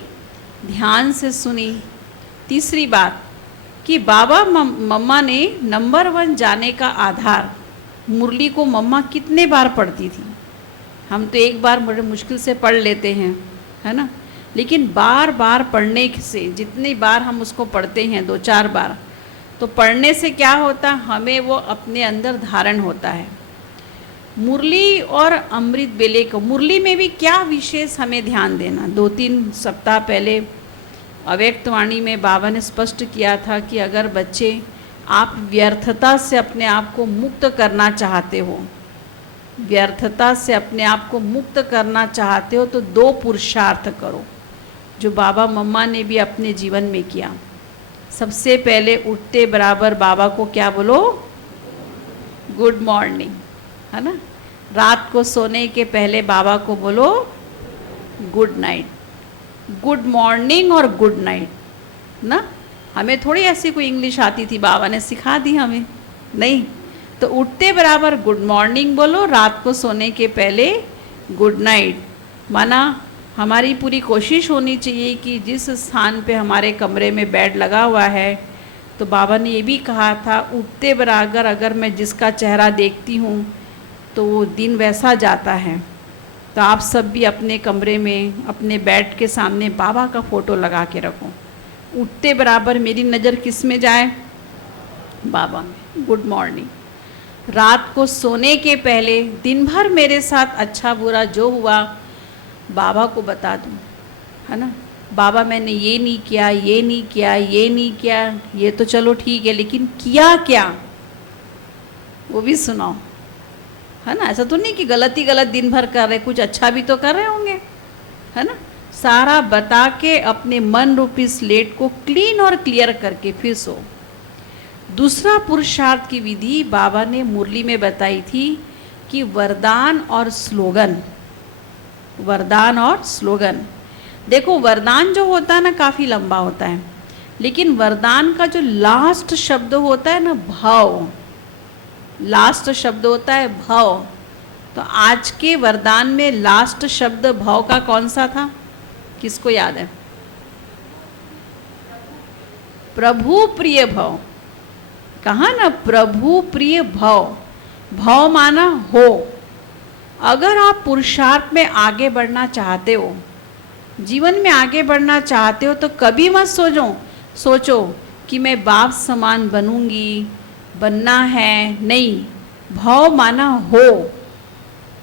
ध्यान से सुनी। तीसरी बात कि बाबा मम्मा ने नंबर 1 जाने का आधार, मुरली को मम्मा कितने बार पढ़ती थी? हम तो एक बार बड़े मुश्किल से पढ़ लेते हैं, है ना, लेकिन बार बार पढ़ने से, जितनी बार हम उसको पढ़ते हैं 2-4 बार, तो पढ़ने से क्या होता, हमें वो अपने अंदर धारण होता है। मुरली और अमृत बेले को, मुरली में भी क्या विशेष हमें ध्यान देना। 2-3 सप्ताह पहले अव्यक्त वाणी में बाबा ने स्पष्ट किया था कि अगर बच्चे आप व्यर्थता से अपने आप को मुक्त करना चाहते हो, व्यर्थता से अपने आप को मुक्त करना चाहते हो, तो 2 पुरुषार्थ करो, जो बाबा मम्मा ने भी अपने जीवन में किया। सबसे पहले उठते बराबर बाबा को क्या बोलो? गुड मॉर्निंग, है ना। रात को सोने के पहले बाबा को बोलो गुड नाइट। गुड मॉर्निंग और गुड नाइट ना, हमें थोड़ी ऐसी कोई इंग्लिश आती थी, बाबा ने सिखा दी हमें, नहीं। तो उठते बराबर गुड मॉर्निंग बोलो, रात को सोने के पहले गुड नाइट। माना हमारी पूरी कोशिश होनी चाहिए कि जिस स्थान पे हमारे कमरे में बेड लगा हुआ है, तो बाबा ने ये भी कहा था, उठते बराबर अगर मैं जिसका चेहरा देखती हूँ तो वो दिन वैसा जाता है। तो आप सब भी अपने कमरे में अपने बेड के सामने बाबा का फ़ोटो लगा के रखो। उठते बराबर मेरी नज़र किस में जाए? बाबा में। Good morning. रात को सोने के पहले दिन भर मेरे साथ अच्छा बुरा जो हुआ बाबा को बता दूँ, है ना। बाबा मैंने ये नहीं किया, ये नहीं किया, ये नहीं किया, ये तो चलो ठीक है, लेकिन किया क्या वो भी सुनाओ, है ना। ऐसा तो नहीं कि गलत ही गलत दिन भर कर रहे, कुछ अच्छा भी तो कर रहे होंगे, है ना। सारा बता के अपने मन रूपी स्लेट को क्लीन और क्लियर करके फिर सो। दूसरा पुरुषार्थ की विधि बाबा ने मुरली में बताई थी कि वरदान और स्लोगन। वरदान और स्लोगन, देखो वरदान जो होता है ना काफ़ी लंबा होता है, लेकिन वरदान का जो लास्ट शब्द होता है ना, भाव, लास्ट शब्द होता है भाव। तो आज के वरदान में लास्ट शब्द भाव का कौन सा था? किसको याद है? प्रभु प्रिय भव। कहा ना, प्रभु प्रिय भव। भव माना हो। अगर आप पुरुषार्थ में आगे बढ़ना चाहते हो, जीवन में आगे बढ़ना चाहते हो, तो कभी मत सोचो कि मैं बाप समान बनूंगी, बनना है, नहीं। भाव माना हो।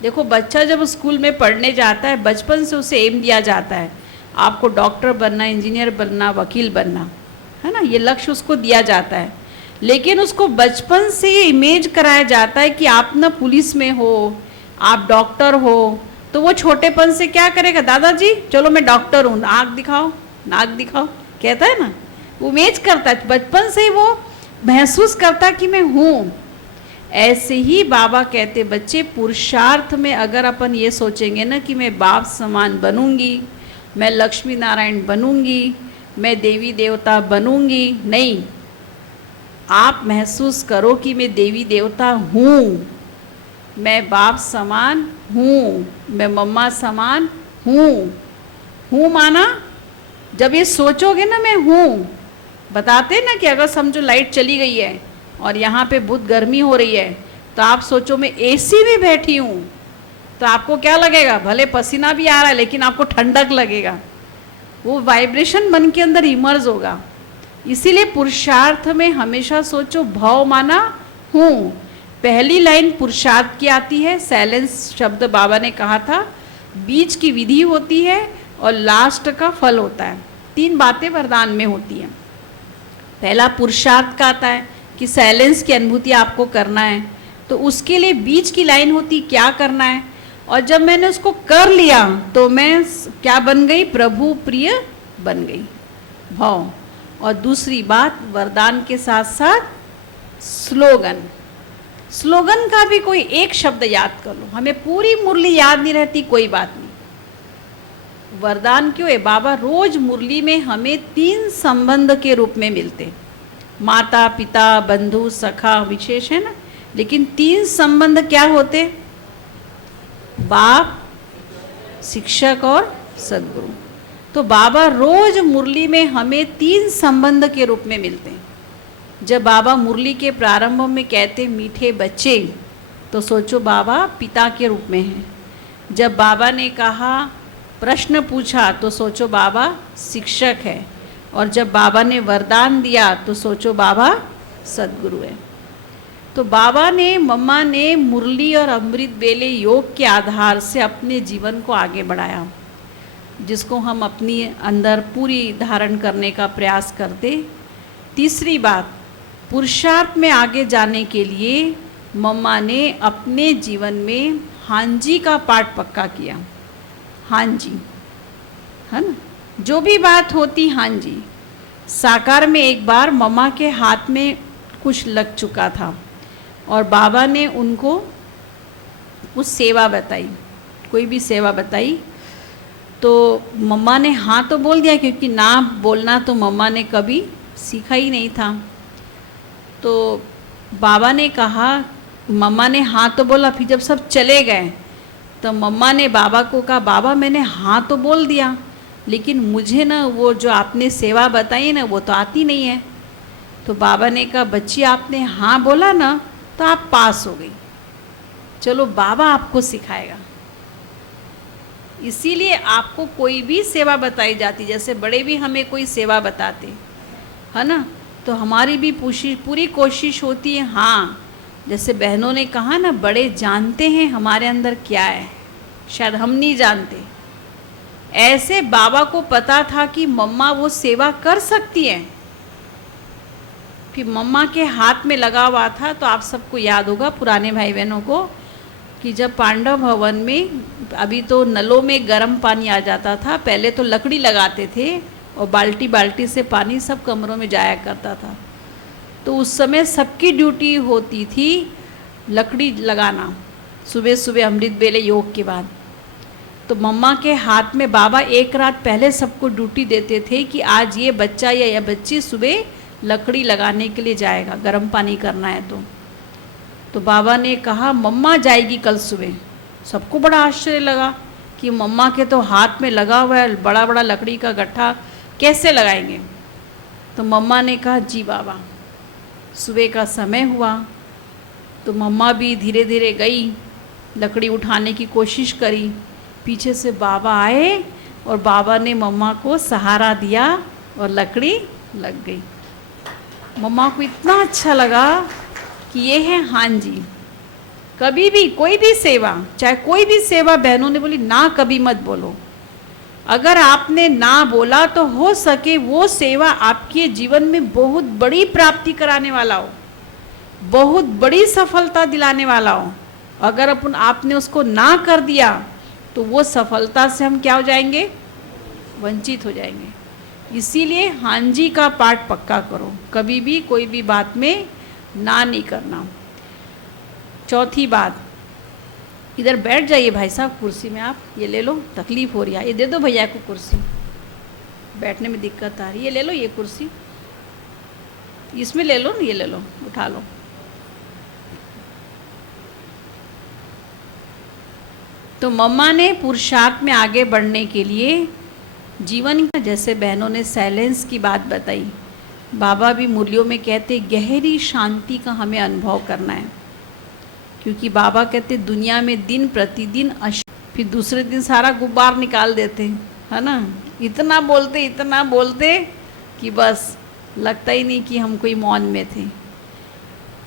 देखो बच्चा जब स्कूल में पढ़ने जाता है, बचपन से उसे एम दिया जाता है, आपको डॉक्टर बनना, इंजीनियर बनना, वकील बनना, है ना, ये लक्ष्य उसको दिया जाता है। लेकिन उसको बचपन से ये इमेज कराया जाता है कि आप ना पुलिस में हो, आप डॉक्टर हो, तो वो छोटेपन से क्या करेगा? दादाजी चलो मैं डॉक्टर हूँ, आँख दिखाओ, नाक दिखाओ, कहता है ना, उम्मीद करता है, बचपन से ही वो महसूस करता कि मैं हूँ। ऐसे ही बाबा कहते बच्चे पुरुषार्थ में अगर अपन ये सोचेंगे ना कि मैं बाप समान बनूंगी, मैं लक्ष्मी नारायण बनूंगी, मैं देवी देवता बनूंगी, नहीं। आप महसूस करो कि मैं देवी देवता हूँ, मैं बाप समान हूँ, मैं मम्मा समान हूँ माना जब ये सोचोगे ना मैं हूँ। बताते ना कि अगर समझो लाइट चली गई है और यहाँ पे बहुत गर्मी हो रही है, तो आप सोचो मैं एसी में बैठी हूँ, तो आपको क्या लगेगा? भले पसीना भी आ रहा है लेकिन आपको ठंडक लगेगा, वो वाइब्रेशन मन के अंदर इमर्ज होगा। इसीलिए पुरुषार्थ में हमेशा सोचो भाव माना हूँ। पहली लाइन पुरुषार्थ की आती है, साइलेंस शब्द बाबा ने कहा था, बीच की विधि होती है और लास्ट का फल होता है। 3 बातें वरदान में होती हैं। पहला पुरुषार्थ का आता है कि साइलेंस की अनुभूति आपको करना है, तो उसके लिए बीच की लाइन होती क्या करना है, और जब मैंने उसको कर लिया तो मैं क्या बन गई, प्रभु प्रिय बन गई, भाव। और दूसरी बात, वरदान के साथ साथ स्लोगन। स्लोगन का भी कोई एक शब्द याद कर लो। हमें पूरी मुरली याद नहीं रहती, कोई बात नहीं। वरदान क्यों है? बाबा रोज मुरली में हमें 3 संबंध के रूप में मिलते, माता पिता बंधु सखा विशेष है ना, लेकिन 3 संबंध क्या होते? बाप, शिक्षक और सदगुरु। तो बाबा रोज मुरली में हमें 3 संबंध के रूप में मिलते हैं। जब बाबा मुरली के प्रारंभ में कहते मीठे बच्चे, तो सोचो बाबा पिता के रूप में हैं। जब बाबा ने कहा प्रश्न पूछा, तो सोचो बाबा शिक्षक है। और जब बाबा ने वरदान दिया, तो सोचो बाबा सदगुरु है। तो बाबा ने, मम्मा ने मुरली और अमृत बेले योग के आधार से अपने जीवन को आगे बढ़ाया, जिसको हम अपनी अंदर पूरी धारण करने का प्रयास करते। तीसरी बात, पुरुषार्थ में आगे जाने के लिए मम्मा ने अपने जीवन में हांजी का पाठ पक्का किया। हांजी है ना, जो भी बात होती हांजी। साकार में एक बार मम्मा के हाथ में कुछ लग चुका था और बाबा ने उनको कुछ सेवा बताई, कोई भी सेवा बताई, तो मम्मा ने हाँ तो बोल दिया, क्योंकि ना बोलना तो मम्मा ने कभी सीखा ही नहीं था। तो बाबा ने कहा, मम्मा ने हाँ तो बोला, फिर जब सब चले गए तो मम्मा ने बाबा को कहा, बाबा मैंने हाँ तो बोल दिया, लेकिन मुझे ना वो जो आपने सेवा बताई ना वो तो आती नहीं है। तो बाबा ने कहा, बच्ची आपने हाँ बोला ना तो आप पास हो गई, चलो बाबा आपको सिखाएगा। इसीलिए आपको कोई भी सेवा बताई जाती, जैसे बड़े भी हमें कोई सेवा बताते है ना, तो हमारी भी पूरी कोशिश होती है। हाँ, जैसे बहनों ने कहा ना, बड़े जानते हैं हमारे अंदर क्या है, शायद हम नहीं जानते। ऐसे बाबा को पता था कि मम्मा वो सेवा कर सकती है। फिर मम्मा के हाथ में लगा हुआ था, तो आप सबको याद होगा पुराने भाई बहनों को, कि जब पांडव भवन में, अभी तो नलों में गर्म पानी आ जाता था, पहले तो लकड़ी लगाते थे और बाल्टी बाल्टी से पानी सब कमरों में जाया करता था। तो उस समय सबकी ड्यूटी होती थी लकड़ी लगाना, सुबह सुबह अमृत बेले योग के बाद। तो मम्मा के हाथ में बाबा एक रात पहले सबको ड्यूटी देते थे कि आज ये बच्चा या बच्ची सुबह लकड़ी लगाने के लिए जाएगा, गर्म पानी करना है। तो बाबा ने कहा मम्मा जाएगी कल सुबह। सबको बड़ा आश्चर्य लगा कि मम्मा के तो हाथ में लगा हुआ है बड़ा बड़ा लकड़ी का गट्ठा, कैसे लगाएंगे। तो मम्मा ने कहा जी बाबा। सुबह का समय हुआ तो मम्मा भी धीरे धीरे गई, लकड़ी उठाने की कोशिश करी। पीछे से बाबा आए और बाबा ने मम्मा को सहारा दिया और लकड़ी लग गई। मम्मा को इतना अच्छा लगा कि ये है हाँ जी। कभी भी कोई भी सेवा, चाहे कोई भी सेवा, बहनों ने बोली ना कभी मत बोलो। अगर आपने ना बोला तो हो सके वो सेवा आपके जीवन में बहुत बड़ी प्राप्ति कराने वाला हो, बहुत बड़ी सफलता दिलाने वाला हो। अगर आपने उसको ना कर दिया तो वो सफलता से हम क्या हो जाएंगे, वंचित हो जाएंगे। इसीलिए हाँ जी का पाठ पक्का करो, कभी भी कोई भी बात में ना नहीं करना। चौथी बात, इधर बैठ जाइए भाई साहब कुर्सी में, आप ये ले लो, तकलीफ हो रही है, ये दे दो भैया को कुर्सी, बैठने में दिक्कत आ रही है, ये ले लो ये कुर्सी, इसमें ले लो ना, ये ले लो, उठा लो। तो मम्मा ने पुरुषार्थ में आगे बढ़ने के लिए जीवन, जैसे बहनों ने साइलेंस की बात बताई, बाबा भी मुरलियों में कहते गहरी शांति का हमें अनुभव करना है। क्योंकि बाबा कहते दुनिया में दिन प्रतिदिन फिर दूसरे दिन सारा गुब्बार निकाल देते है ना, इतना बोलते कि बस लगता ही नहीं कि हम कोई मौन में थे।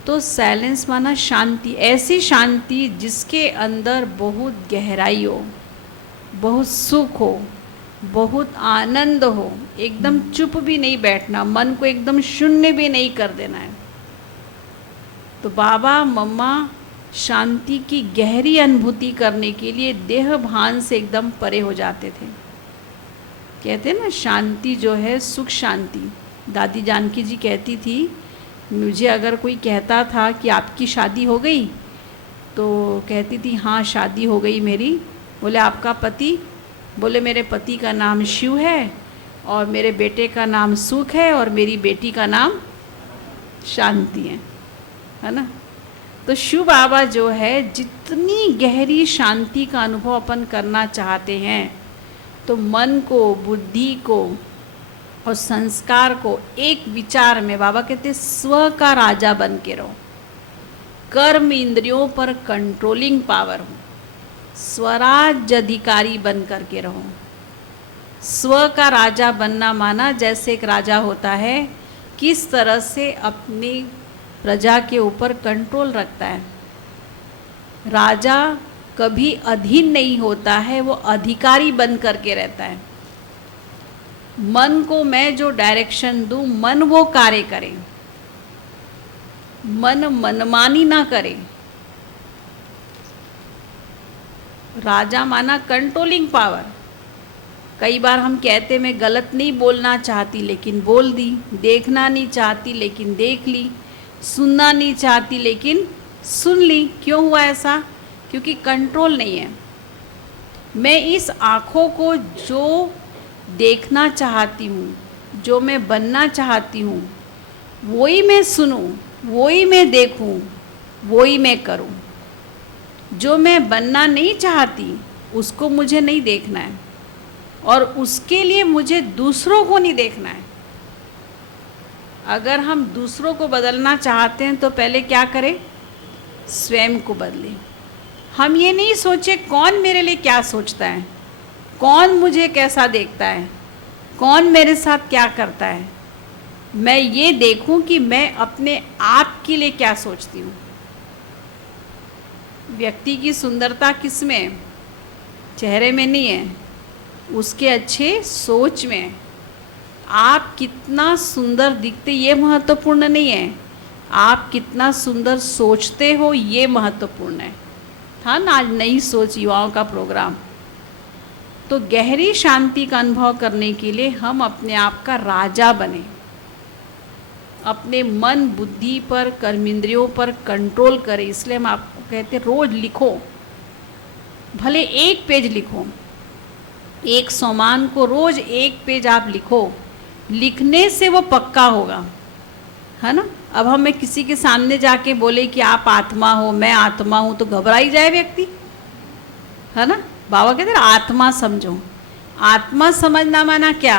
तो साइलेंस माना शांति, ऐसी शांति जिसके अंदर बहुत गहराई हो, बहुत सुख हो, बहुत आनंद हो, एकदम चुप भी नहीं बैठना, मन को एकदम शून्य भी नहीं कर देना है। तो बाबा मम्मा शांति की गहरी अनुभूति करने के लिए देह भान से एकदम परे हो जाते थे। कहते हैं ना शांति जो है सुख शांति। दादी जानकी जी कहती थी, मुझे अगर कोई कहता था कि आपकी शादी हो गई, तो कहती थी हाँ शादी हो गई मेरी। बोले आपका पति? बोले मेरे पति का नाम शिव है और मेरे बेटे का नाम सुख है और मेरी बेटी का नाम शांति है ना। तो शिव बाबा जो है जितनी गहरी शांति का अनुभव अपन करना चाहते हैं, तो मन को, बुद्धि को और संस्कार को एक विचार में, बाबा कहते स्व का राजा बन के रहो, कर्म इंद्रियों पर कंट्रोलिंग पावर हो, स्वराज्य अधिकारी बन करके रहो। स्व का राजा बनना माना जैसे एक राजा होता है, किस तरह से अपनी प्रजा के ऊपर कंट्रोल रखता है। राजा कभी अधीन नहीं होता है, वो अधिकारी बन करके रहता है। मन को मैं जो डायरेक्शन दूं, मन वो कार्य करे, मन मनमानी ना करे। राजा माना कंट्रोलिंग पावर। कई बार हम कहते मैं गलत नहीं बोलना चाहती लेकिन बोल दी, देखना नहीं चाहती लेकिन देख ली, सुनना नहीं चाहती लेकिन सुन ली। क्यों हुआ ऐसा? क्योंकि कंट्रोल नहीं है। मैं इस आँखों को जो देखना चाहती हूँ, जो मैं बनना चाहती हूँ, वही मैं सुनूँ, वही मैं देखूँ, वही मैं करूँ। जो मैं बनना नहीं चाहती उसको मुझे नहीं देखना है, और उसके लिए मुझे दूसरों को नहीं देखना है। अगर हम दूसरों को बदलना चाहते हैं तो पहले क्या करें? स्वयं को बदलें। हम ये नहीं सोचे कौन मेरे लिए क्या सोचता है, कौन मुझे कैसा देखता है, कौन मेरे साथ क्या करता है। मैं ये देखूं कि मैं अपने आप के लिए क्या सोचती हूँ। व्यक्ति की सुंदरता किस में है? चेहरे में नहीं है, उसके अच्छे सोच में है। आप कितना सुंदर दिखते ये महत्वपूर्ण नहीं है, आप कितना सुंदर सोचते हो ये महत्वपूर्ण है। था ना आज नई सोच युवाओं का प्रोग्राम। तो गहरी शांति का अनुभव करने के लिए हम अपने आप का राजा बने, अपने मन बुद्धि पर, कर्मेंद्रियों पर कंट्रोल करें। इसलिए हम आपको कहते हैं रोज लिखो, भले एक पेज लिखो, एक सोमवार को रोज एक पेज आप लिखो। लिखने से वो पक्का होगा, है ना। अब हमें किसी के सामने जाके बोले कि आप आत्मा हो, मैं आत्मा हूँ, तो घबरा ही जाए व्यक्ति, है ना। बाबा कहते हैं आत्मा समझो। आत्मा समझना माना क्या?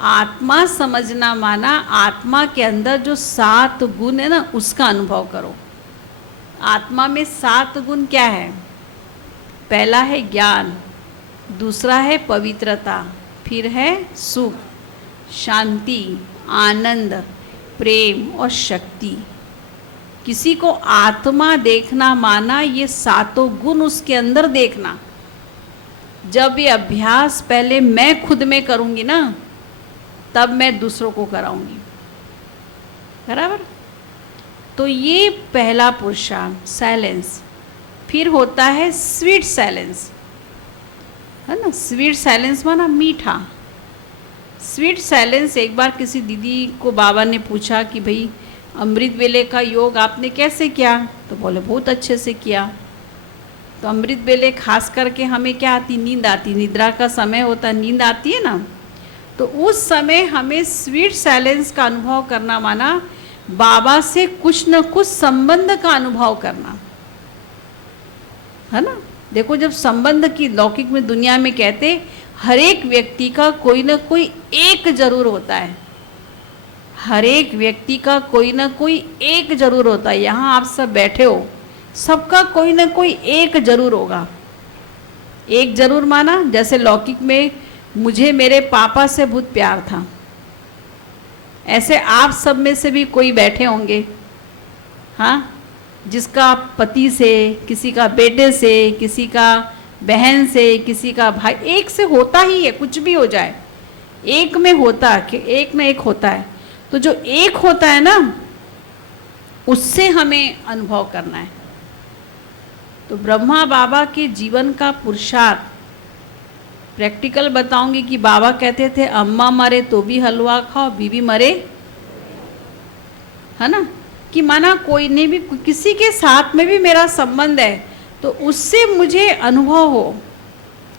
आत्मा समझना माना आत्मा के अंदर जो 7 गुण है ना, उसका अनुभव करो। आत्मा में 7 गुण क्या है? पहला है ज्ञान, दूसरा है पवित्रता, फिर है सुख, शांति, आनंद, प्रेम और शक्ति। किसी को आत्मा देखना माना ये 7 गुण उसके अंदर देखना। जब ये अभ्यास पहले मैं खुद में करूँगी ना, तब मैं दूसरों को कराऊंगी, बराबर। तो ये पहला पुरुषार्थ साइलेंस। फिर होता है स्वीट साइलेंस, है ना। स्वीट साइलेंस माना मीठा। स्वीट साइलेंस, एक बार किसी दीदी को बाबा ने पूछा कि भाई अमृत वेले का योग आपने कैसे किया? तो बोले बहुत अच्छे से किया। तो अमृत वेले खास करके हमें क्या आती? नींद आती, निद्रा का समय होता, नींद आती है ना। तो उस समय हमें स्वीट साइलेंस का अनुभव करना माना बाबा से कुछ न कुछ संबंध का अनुभव करना, है ना। देखो जब संबंध की लौकिक में दुनिया में कहते हर एक व्यक्ति का कोई ना कोई एक जरूर होता है, हर एक व्यक्ति का कोई ना कोई एक जरूर होता है। यहाँ आप सब बैठे हो, सबका कोई ना कोई एक जरूर होगा। एक जरूर माना जैसे लौकिक में मुझे मेरे पापा से बहुत प्यार था, ऐसे आप सब में से भी कोई बैठे होंगे हाँ, जिसका पति से, किसी का बेटे से, किसी का बहन से, किसी का भाई, एक से होता ही है, कुछ भी हो जाए एक में होता है, कि एक में एक होता है। तो जो एक होता है ना, उससे हमें अनुभव करना है। तो ब्रह्मा बाबा के जीवन का पुरुषार्थ प्रैक्टिकल बताऊंगी कि बाबा कहते थे अम्मा मरे तो भी हलवा खाओ, बीवी मरे, है ना, कि माना कोई ने भी, किसी के साथ में भी मेरा संबंध है तो उससे मुझे अनुभव हो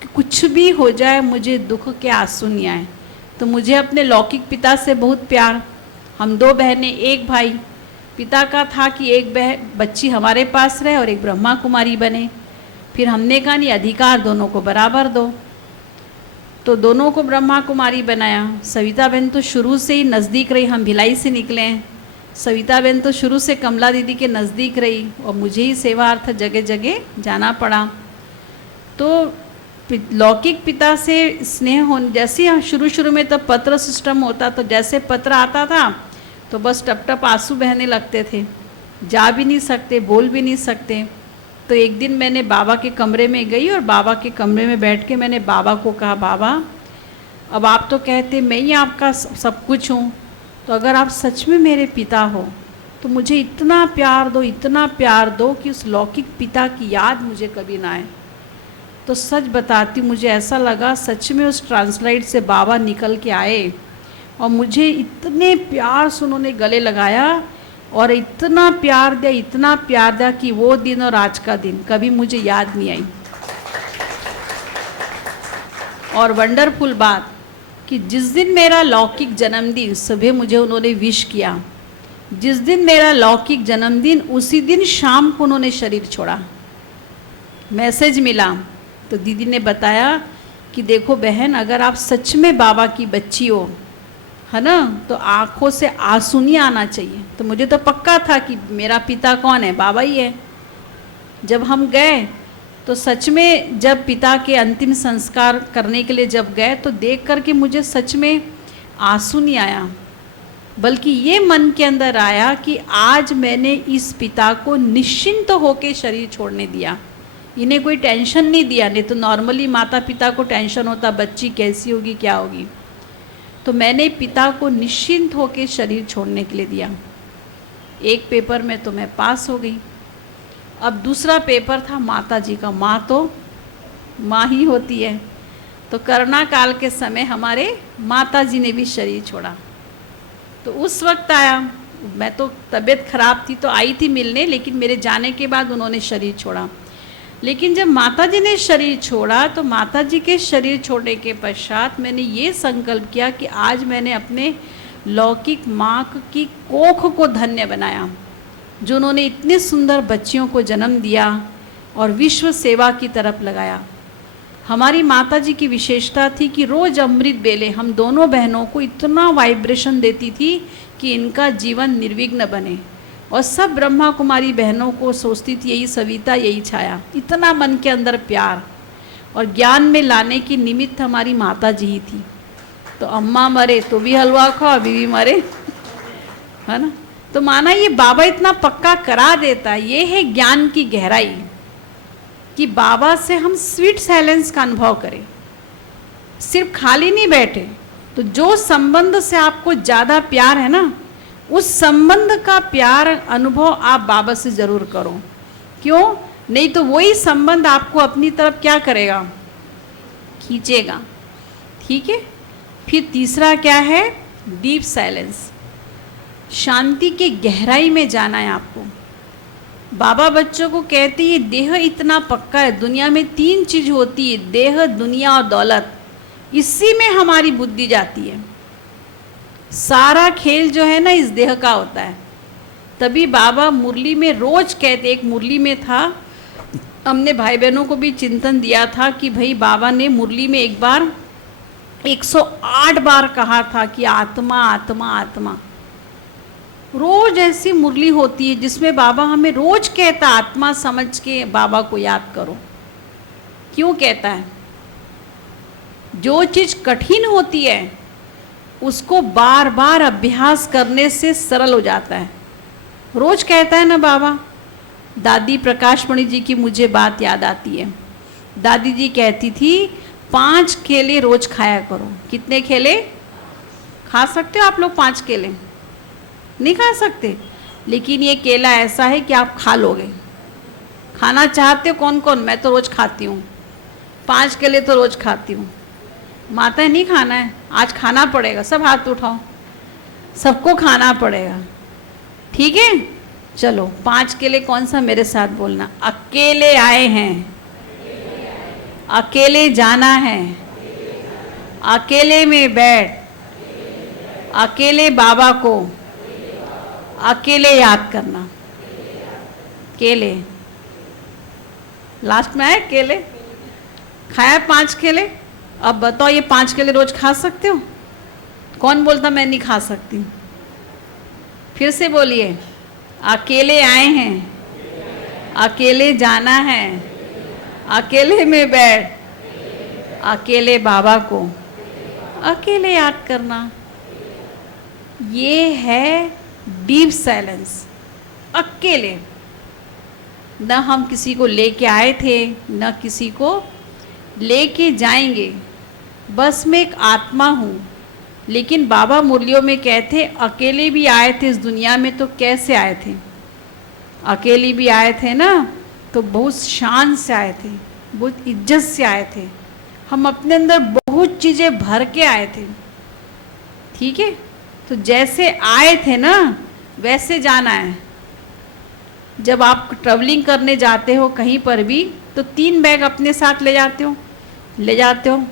कि कुछ भी हो जाए मुझे दुख के आंसू नहीं आए। तो मुझे अपने लौकिक पिता से बहुत प्यार, हम 2 बहनें 1 भाई। पिता का था कि एक बच्ची हमारे पास रहे और एक ब्रह्मा कुमारी बने। फिर हमने कहा नहीं, अधिकार दोनों को बराबर दो, तो दोनों को ब्रह्मा कुमारी बनाया। सविता बहन तो शुरू से ही नज़दीक रही, हम भिलाई से निकले हैं। सविता बहन तो शुरू से कमला दीदी के नज़दीक रही और मुझे ही सेवार्थ जगह जगह जाना पड़ा। तो लौकिक पिता से स्नेह होने, जैसे शुरू में तो पत्र सिस्टम होता, तो जैसे पत्र आता था तो बस टप टप आंसू बहने लगते थे, जा भी नहीं सकते, बोल भी नहीं सकते। तो एक दिन मैंने बाबा के कमरे में गई और बाबा के कमरे में बैठ के मैंने बाबा को कहा, बाबा अब आप तो कहते मैं ही आपका सब कुछ हूँ, तो अगर आप सच में मेरे पिता हो तो मुझे इतना प्यार दो, इतना प्यार दो कि उस लौकिक पिता की याद मुझे कभी ना आए। तो सच बताती, मुझे ऐसा लगा सच में उस ट्रांसलाइट से बाबा निकल के आए और मुझे इतने प्यार से उन्होंने गले लगाया और इतना प्यार दिया कि वो दिन और आज का दिन कभी मुझे याद नहीं आई। और वंडरफुल बात कि जिस दिन मेरा लौकिक जन्मदिन, सुबह मुझे उन्होंने विश किया, जिस दिन मेरा लौकिक जन्मदिन उसी दिन शाम को उन्होंने शरीर छोड़ा। मैसेज मिला तो दीदी ने बताया कि देखो बहन, अगर आप सच में बाबा की बच्ची हो, है ना, तो आँखों से आंसू नहीं आना चाहिए। तो मुझे तो पक्का था कि मेरा पिता कौन है, बाबा ही है। जब हम गए तो सच में जब पिता के अंतिम संस्कार करने के लिए जब गए तो देख कर के मुझे सच में आंसू नहीं आया, बल्कि ये मन के अंदर आया कि आज मैंने इस पिता को निश्चिंत होकर शरीर छोड़ने दिया। इन्हें कोई टेंशन नहीं दिया, नहीं तो नॉर्मली माता पिता को टेंशन होता बच्ची कैसी होगी क्या होगी। तो मैंने पिता को निश्चिंत होकर शरीर छोड़ने के लिए दिया। एक पेपर में तो मैं पास हो गई। अब दूसरा पेपर था माता जी का। माँ तो माँ ही होती है। तो करोना काल के समय हमारे माता जी ने भी शरीर छोड़ा। तो उस वक्त आया, मैं तो तबीयत खराब थी तो आई थी मिलने, लेकिन मेरे जाने के बाद उन्होंने शरीर छोड़ा। लेकिन जब माता जी ने शरीर छोड़ा तो माता जी के शरीर छोड़ने के पश्चात मैंने ये संकल्प किया कि आज मैंने अपने लौकिक माँ की कोख को धन्य बनाया, जो उन्होंने इतने सुंदर बच्चियों को जन्म दिया और विश्व सेवा की तरफ लगाया। हमारी माता जी की विशेषता थी कि रोज़ अमृत बेले हम दोनों बहनों को इतना वाइब्रेशन देती थी कि इनका जीवन निर्विघ्न बने, और सब ब्रह्मा कुमारी बहनों को सोचती थी यही सविता, यही छाया। इतना मन के अंदर प्यार और ज्ञान में लाने की निमित्त हमारी माता जी ही थी। तो अम्मा मरे तो भी हलवा खाओ, बीवी मरे, है ना। तो माना ये बाबा इतना पक्का करा देता है। ये है ज्ञान की गहराई कि बाबा से हम स्वीट साइलेंस का अनुभव करें, सिर्फ खाली नहीं बैठे। तो जो संबंध से आपको ज़्यादा प्यार है ना, उस संबंध का प्यार अनुभव आप बाबा से ज़रूर करो। क्यों? नहीं तो वही संबंध आपको अपनी तरफ क्या करेगा, खींचेगा। ठीक है। फिर तीसरा क्या है? डीप साइलेंस, शांति के गहराई में जाना है आपको। बाबा बच्चों को कहते हैं देह इतना पक्का है, दुनिया में 3 चीज़ होती है, देह, दुनिया और दौलत। इसी में हमारी बुद्धि जाती है। सारा खेल जो है ना इस देह का होता है। तभी बाबा मुरली में रोज कहते, एक मुरली में था, हमने भाई बहनों को भी चिंतन दिया था कि भाई बाबा ने मुरली में एक बार 108 बार कहा था कि आत्मा आत्मा आत्मा। रोज ऐसी मुरली होती है जिसमें बाबा हमें रोज कहता आत्मा समझ के बाबा को याद करो। क्यों कहता है? जो चीज़ कठिन होती है उसको बार बार अभ्यास करने से सरल हो जाता है। रोज कहता है ना बाबा। दादी प्रकाशमणि जी की मुझे बात याद आती है। दादी जी कहती थी 5 केले रोज खाया करो। कितने केले खा सकते हो आप लोग? 5 केले नहीं खा सकते, लेकिन ये केला ऐसा है कि आप खा लोगे। खाना चाहते हो कौन कौन? मैं तो रोज खाती हूँ, 5 केले तो रोज खाती हूँ। माता नहीं खाना है, आज खाना पड़ेगा। सब हाथ उठाओ, सबको खाना पड़ेगा, ठीक है? चलो 5 केले कौन सा? मेरे साथ बोलना। अकेले आए हैं, अकेले जाना है, अकेले में बैठ, अकेले बाबा को अकेले याद करना। केले लास्ट में आए, केले खाया 5 केले। अब बताओ ये 5 केले रोज खा सकते हो? कौन बोलता मैं नहीं खा सकती? फिर से बोलिए। अकेले आए हैं, अकेले जाना है, अकेले में बैठ, अकेले बाबा को अकेले याद करना। ये है डीप साइलेंस। अकेले, न हम किसी को लेके आए थे, न किसी को लेके जाएंगे। बस मैं एक आत्मा हूँ। लेकिन बाबा मुरलियों में कहते अकेले भी आए थे इस दुनिया में, तो कैसे आए थे? अकेले भी आए थे ना, तो बहुत शान से आए थे, बहुत इज्जत से आए थे। हम अपने अंदर बहुत चीज़ें भर के आए थे, ठीक है? तो जैसे आए थे ना वैसे जाना है। जब आप ट्रैवलिंग करने जाते हो कहीं पर भी, तो 3 बैग अपने साथ ले जाते हो।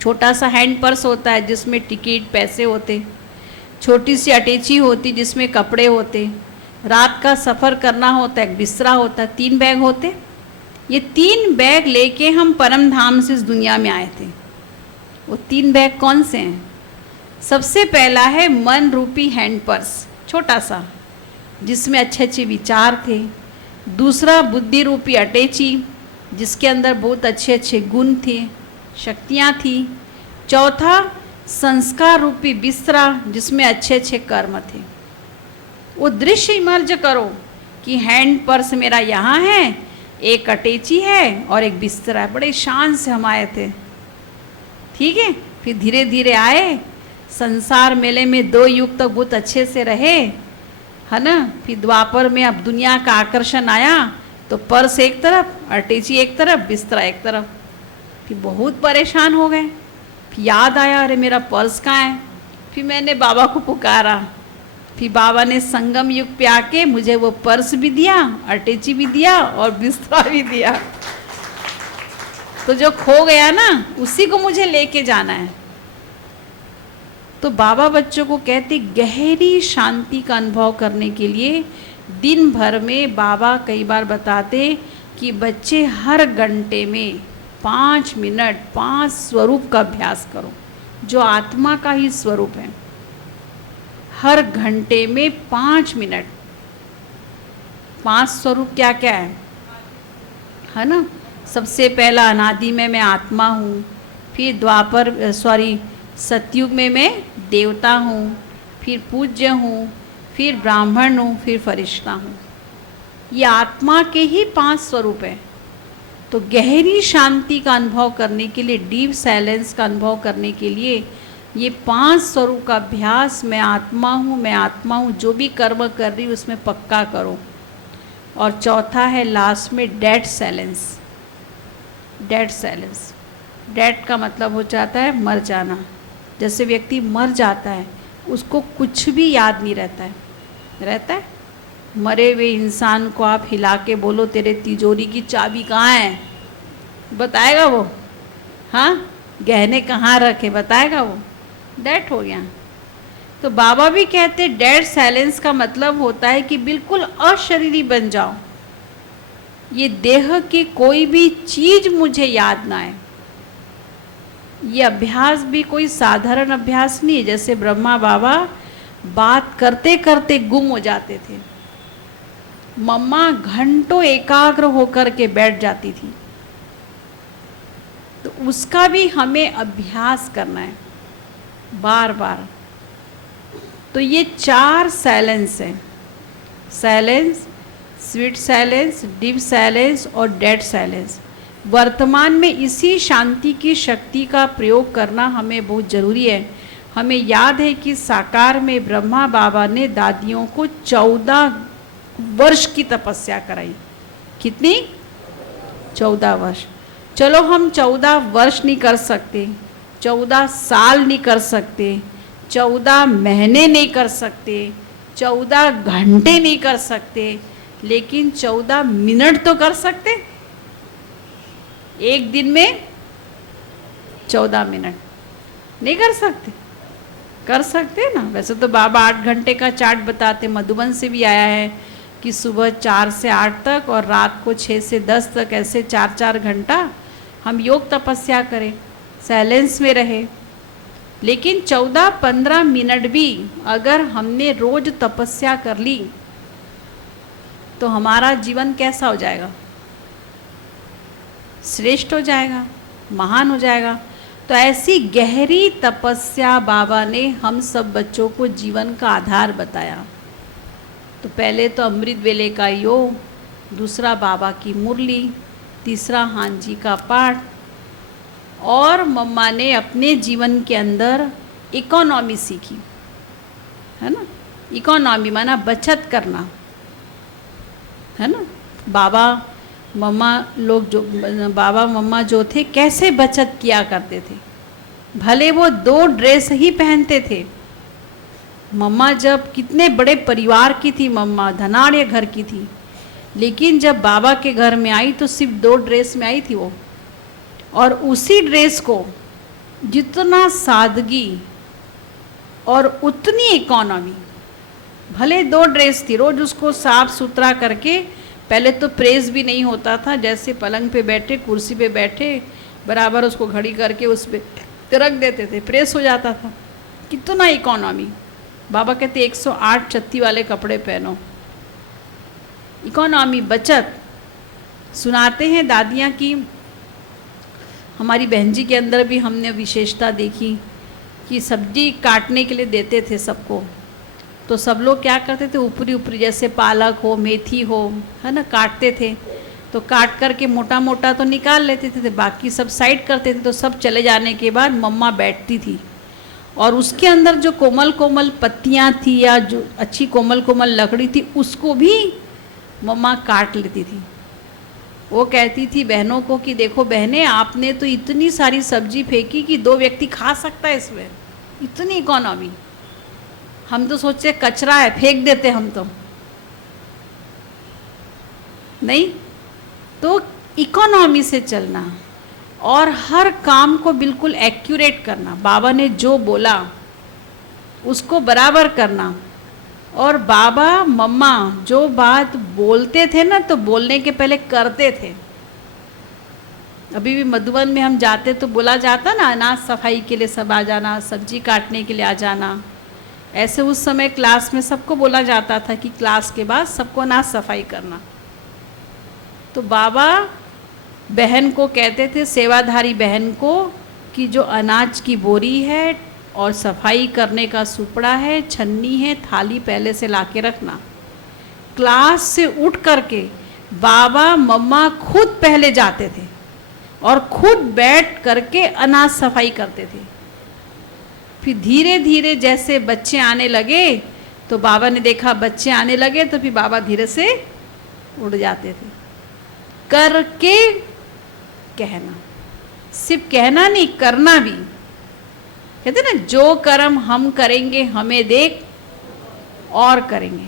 छोटा सा हैंड पर्स होता है जिसमें टिकट पैसे होते, छोटी सी अटैची होती जिसमें कपड़े होते, रात का सफ़र करना होता है, एक बिस्तरा होता है, 3 बैग होते। ये 3 बैग लेके हम परम धाम से इस दुनिया में आए थे। वो 3 बैग कौन से हैं? सबसे पहला है मन रूपी हैंड पर्स, छोटा सा, जिसमें अच्छे अच्छे विचार थे। दूसरा बुद्धि रूपी अटैची, जिसके अंदर बहुत अच्छे अच्छे गुण थे, शक्तियाँ थी। चौथा संस्कार रूपी बिस्तरा, जिसमें अच्छे अच्छे कर्म थे। वो दृश्य इमर्ज करो कि हैंड पर्स मेरा यहाँ है, एक अटैची है और एक बिस्तरा है। बड़े शान से हम आए थे, ठीक है? फिर धीरे धीरे आए, संसार मेले में 2 युग तक बहुत अच्छे से रहे, है ना? फिर द्वापर में अब दुनिया का आकर्षण आया, तो पर्स एक तरफ, अटैची एक तरफ, बिस्तरा एक तरफ। फिर बहुत परेशान हो गए। फिर याद आया, अरे मेरा पर्स कहाँ है? फिर मैंने बाबा को पुकारा। फिर बाबा ने संगम युग पे आके मुझे वो पर्स भी दिया, अटैची भी दिया और बिस्तरा भी दिया। तो जो खो गया ना, उसी को मुझे लेके जाना है। तो बाबा बच्चों को कहते गहरी शांति का अनुभव करने के लिए दिन भर में बाबा कई बार बताते कि बच्चे हर घंटे में 5 मिनट 5 स्वरूप का अभ्यास करो, जो आत्मा का ही स्वरूप है। हर घंटे में 5 मिनट। 5 स्वरूप क्या क्या है ना? सबसे पहला अनादि में मैं आत्मा हूँ, फिर सतयुग में मैं देवता हूँ, फिर पूज्य हूँ, फिर ब्राह्मण हूँ, फिर फरिश्ता हूँ। ये आत्मा के ही 5 स्वरूप हैं। तो गहरी शांति का अनुभव करने के लिए, डीप साइलेंस का अनुभव करने के लिए ये 5 स्वरूप का अभ्यास, मैं आत्मा हूँ, जो भी कर्म कर रही हूँ उसमें पक्का करो। और चौथा है लास्ट में dead silence. Dead silence, dead का मतलब हो जाता है मर जाना। जैसे व्यक्ति मर जाता है, उसको कुछ भी याद नहीं रहता है। मरे हुए इंसान को आप हिला के बोलो तेरे तिजोरी की चाबी कहाँ है, बताएगा वो? हाँ, गहने कहाँ रखे, बताएगा वो? डेड हो गया। तो बाबा भी कहते डेड साइलेंस का मतलब होता है कि बिल्कुल अशरीरी बन जाओ। ये देह की कोई भी चीज़ मुझे याद ना आए। ये अभ्यास भी कोई साधारण अभ्यास नहीं है। जैसे ब्रह्मा बाबा बात करते करते गुम हो जाते थे, मम्मा घंटों एकाग्र होकर के बैठ जाती थी। तो उसका भी हमें अभ्यास करना है बार बार। तो ये 4 साइलेंस है। Silence, sweet silence, deep silence और डेड साइलेंस। वर्तमान में इसी शांति की शक्ति का प्रयोग करना हमें बहुत ज़रूरी है। हमें याद है कि साकार में ब्रह्मा बाबा ने दादियों को 14 वर्ष की तपस्या कराई। कितनी? 14 वर्ष। चलो हम 14 वर्ष नहीं कर सकते, 14 साल नहीं कर सकते, 14 महीने नहीं कर सकते, 14 घंटे नहीं कर सकते, लेकिन 14 मिनट तो कर सकते। एक दिन में 14 मिनट नहीं कर सकते? कर सकते ना। वैसे तो बाबा 8 घंटे का चार्ट बताते, मधुबन से भी आया है कि सुबह 4 से 8 तक और रात को 6 से 10 तक, ऐसे 4-4 घंटा हम योग तपस्या करें, साइलेंस में रहे। लेकिन 14-15 मिनट भी अगर हमने रोज तपस्या कर ली तो हमारा जीवन कैसा हो जाएगा? श्रेष्ठ हो जाएगा, महान हो जाएगा। तो ऐसी गहरी तपस्या बाबा ने हम सब बच्चों को जीवन का आधार बताया। तो पहले तो अमृत वेले का योग, दूसरा बाबा की मुरली, तीसरा हान जी का पाठ, और मम्मा ने अपने जीवन के अंदर इकोनॉमी सीखी, है ना। इकोनॉमी माना बचत करना, है ना। बाबा मम्मा जो थे कैसे बचत किया करते थे। भले वो 2 ड्रेस ही पहनते थे। मम्मा जब कितने बड़े परिवार की थी, मम्मा धनाढ़ घर की थी, लेकिन जब बाबा के घर में आई तो सिर्फ 2 ड्रेस में आई थी वो। और उसी ड्रेस को जितना सादगी और उतनी इकोनॉमी, भले 2 ड्रेस थी, रोज उसको साफ सुथरा करके, पहले तो प्रेस भी नहीं होता था, जैसे पलंग पे बैठे, कुर्सी पे बैठे, बराबर उसको घड़ी करके उस पर रख देते थे, प्रेस हो जाता था। कितना इकोनॉमी। बाबा कहते 108 छत्ती वाले कपड़े पहनो। इकोनॉमी, बचत। सुनाते हैं दादियाँ की, हमारी बहन जी के अंदर भी हमने विशेषता देखी कि सब्जी काटने के लिए देते थे सबको, तो सब लोग क्या करते थे, ऊपरी ऊपरी जैसे पालक हो, मेथी हो, है ना, काटते थे। तो काट करके मोटा मोटा तो निकाल लेते थे, बाकी सब साइड करते थे। तो सब चले जाने के बाद मम्मा बैठती थी और उसके अंदर जो कोमल कोमल पत्तियाँ थी या जो अच्छी कोमल कोमल लकड़ी थी, उसको भी मम्मा काट लेती थी। वो कहती थी बहनों को कि देखो बहनें, आपने तो इतनी सारी सब्जी फेंकी कि 2 व्यक्ति खा सकता है इसमें। इतनी इकोनॉमी। हम तो सोचते कचरा है, फेंक देते हम तो नहीं। तो इकोनॉमी से चलना और हर काम को बिल्कुल एक्यूरेट करना, बाबा ने जो बोला उसको बराबर करना। और बाबा मम्मा जो बात बोलते थे ना, तो बोलने के पहले करते थे। अभी भी मधुबन में हम जाते तो बोला जाता ना, अनाज सफाई के लिए सब आ जाना, सब्जी काटने के लिए आ जाना। ऐसे उस समय क्लास में सबको बोला जाता था कि क्लास के बाद सबको अनाज सफाई करना। तो बाबा बहन को कहते थे, सेवाधारी बहन को, कि जो अनाज की बोरी है और सफाई करने का सुपड़ा है, छन्नी है, थाली पहले से ला के रखना। क्लास से उठ करके बाबा मम्मा खुद पहले जाते थे और खुद बैठ करके अनाज सफाई करते थे। फिर धीरे धीरे जैसे बच्चे आने लगे, तो बाबा ने देखा बच्चे आने लगे, तो फिर बाबा धीरे से उड़ जाते थे। करके कहना, सिर्फ कहना नहीं, करना भी। कहते ना, जो कर्म हम करेंगे हमें देख और करेंगे।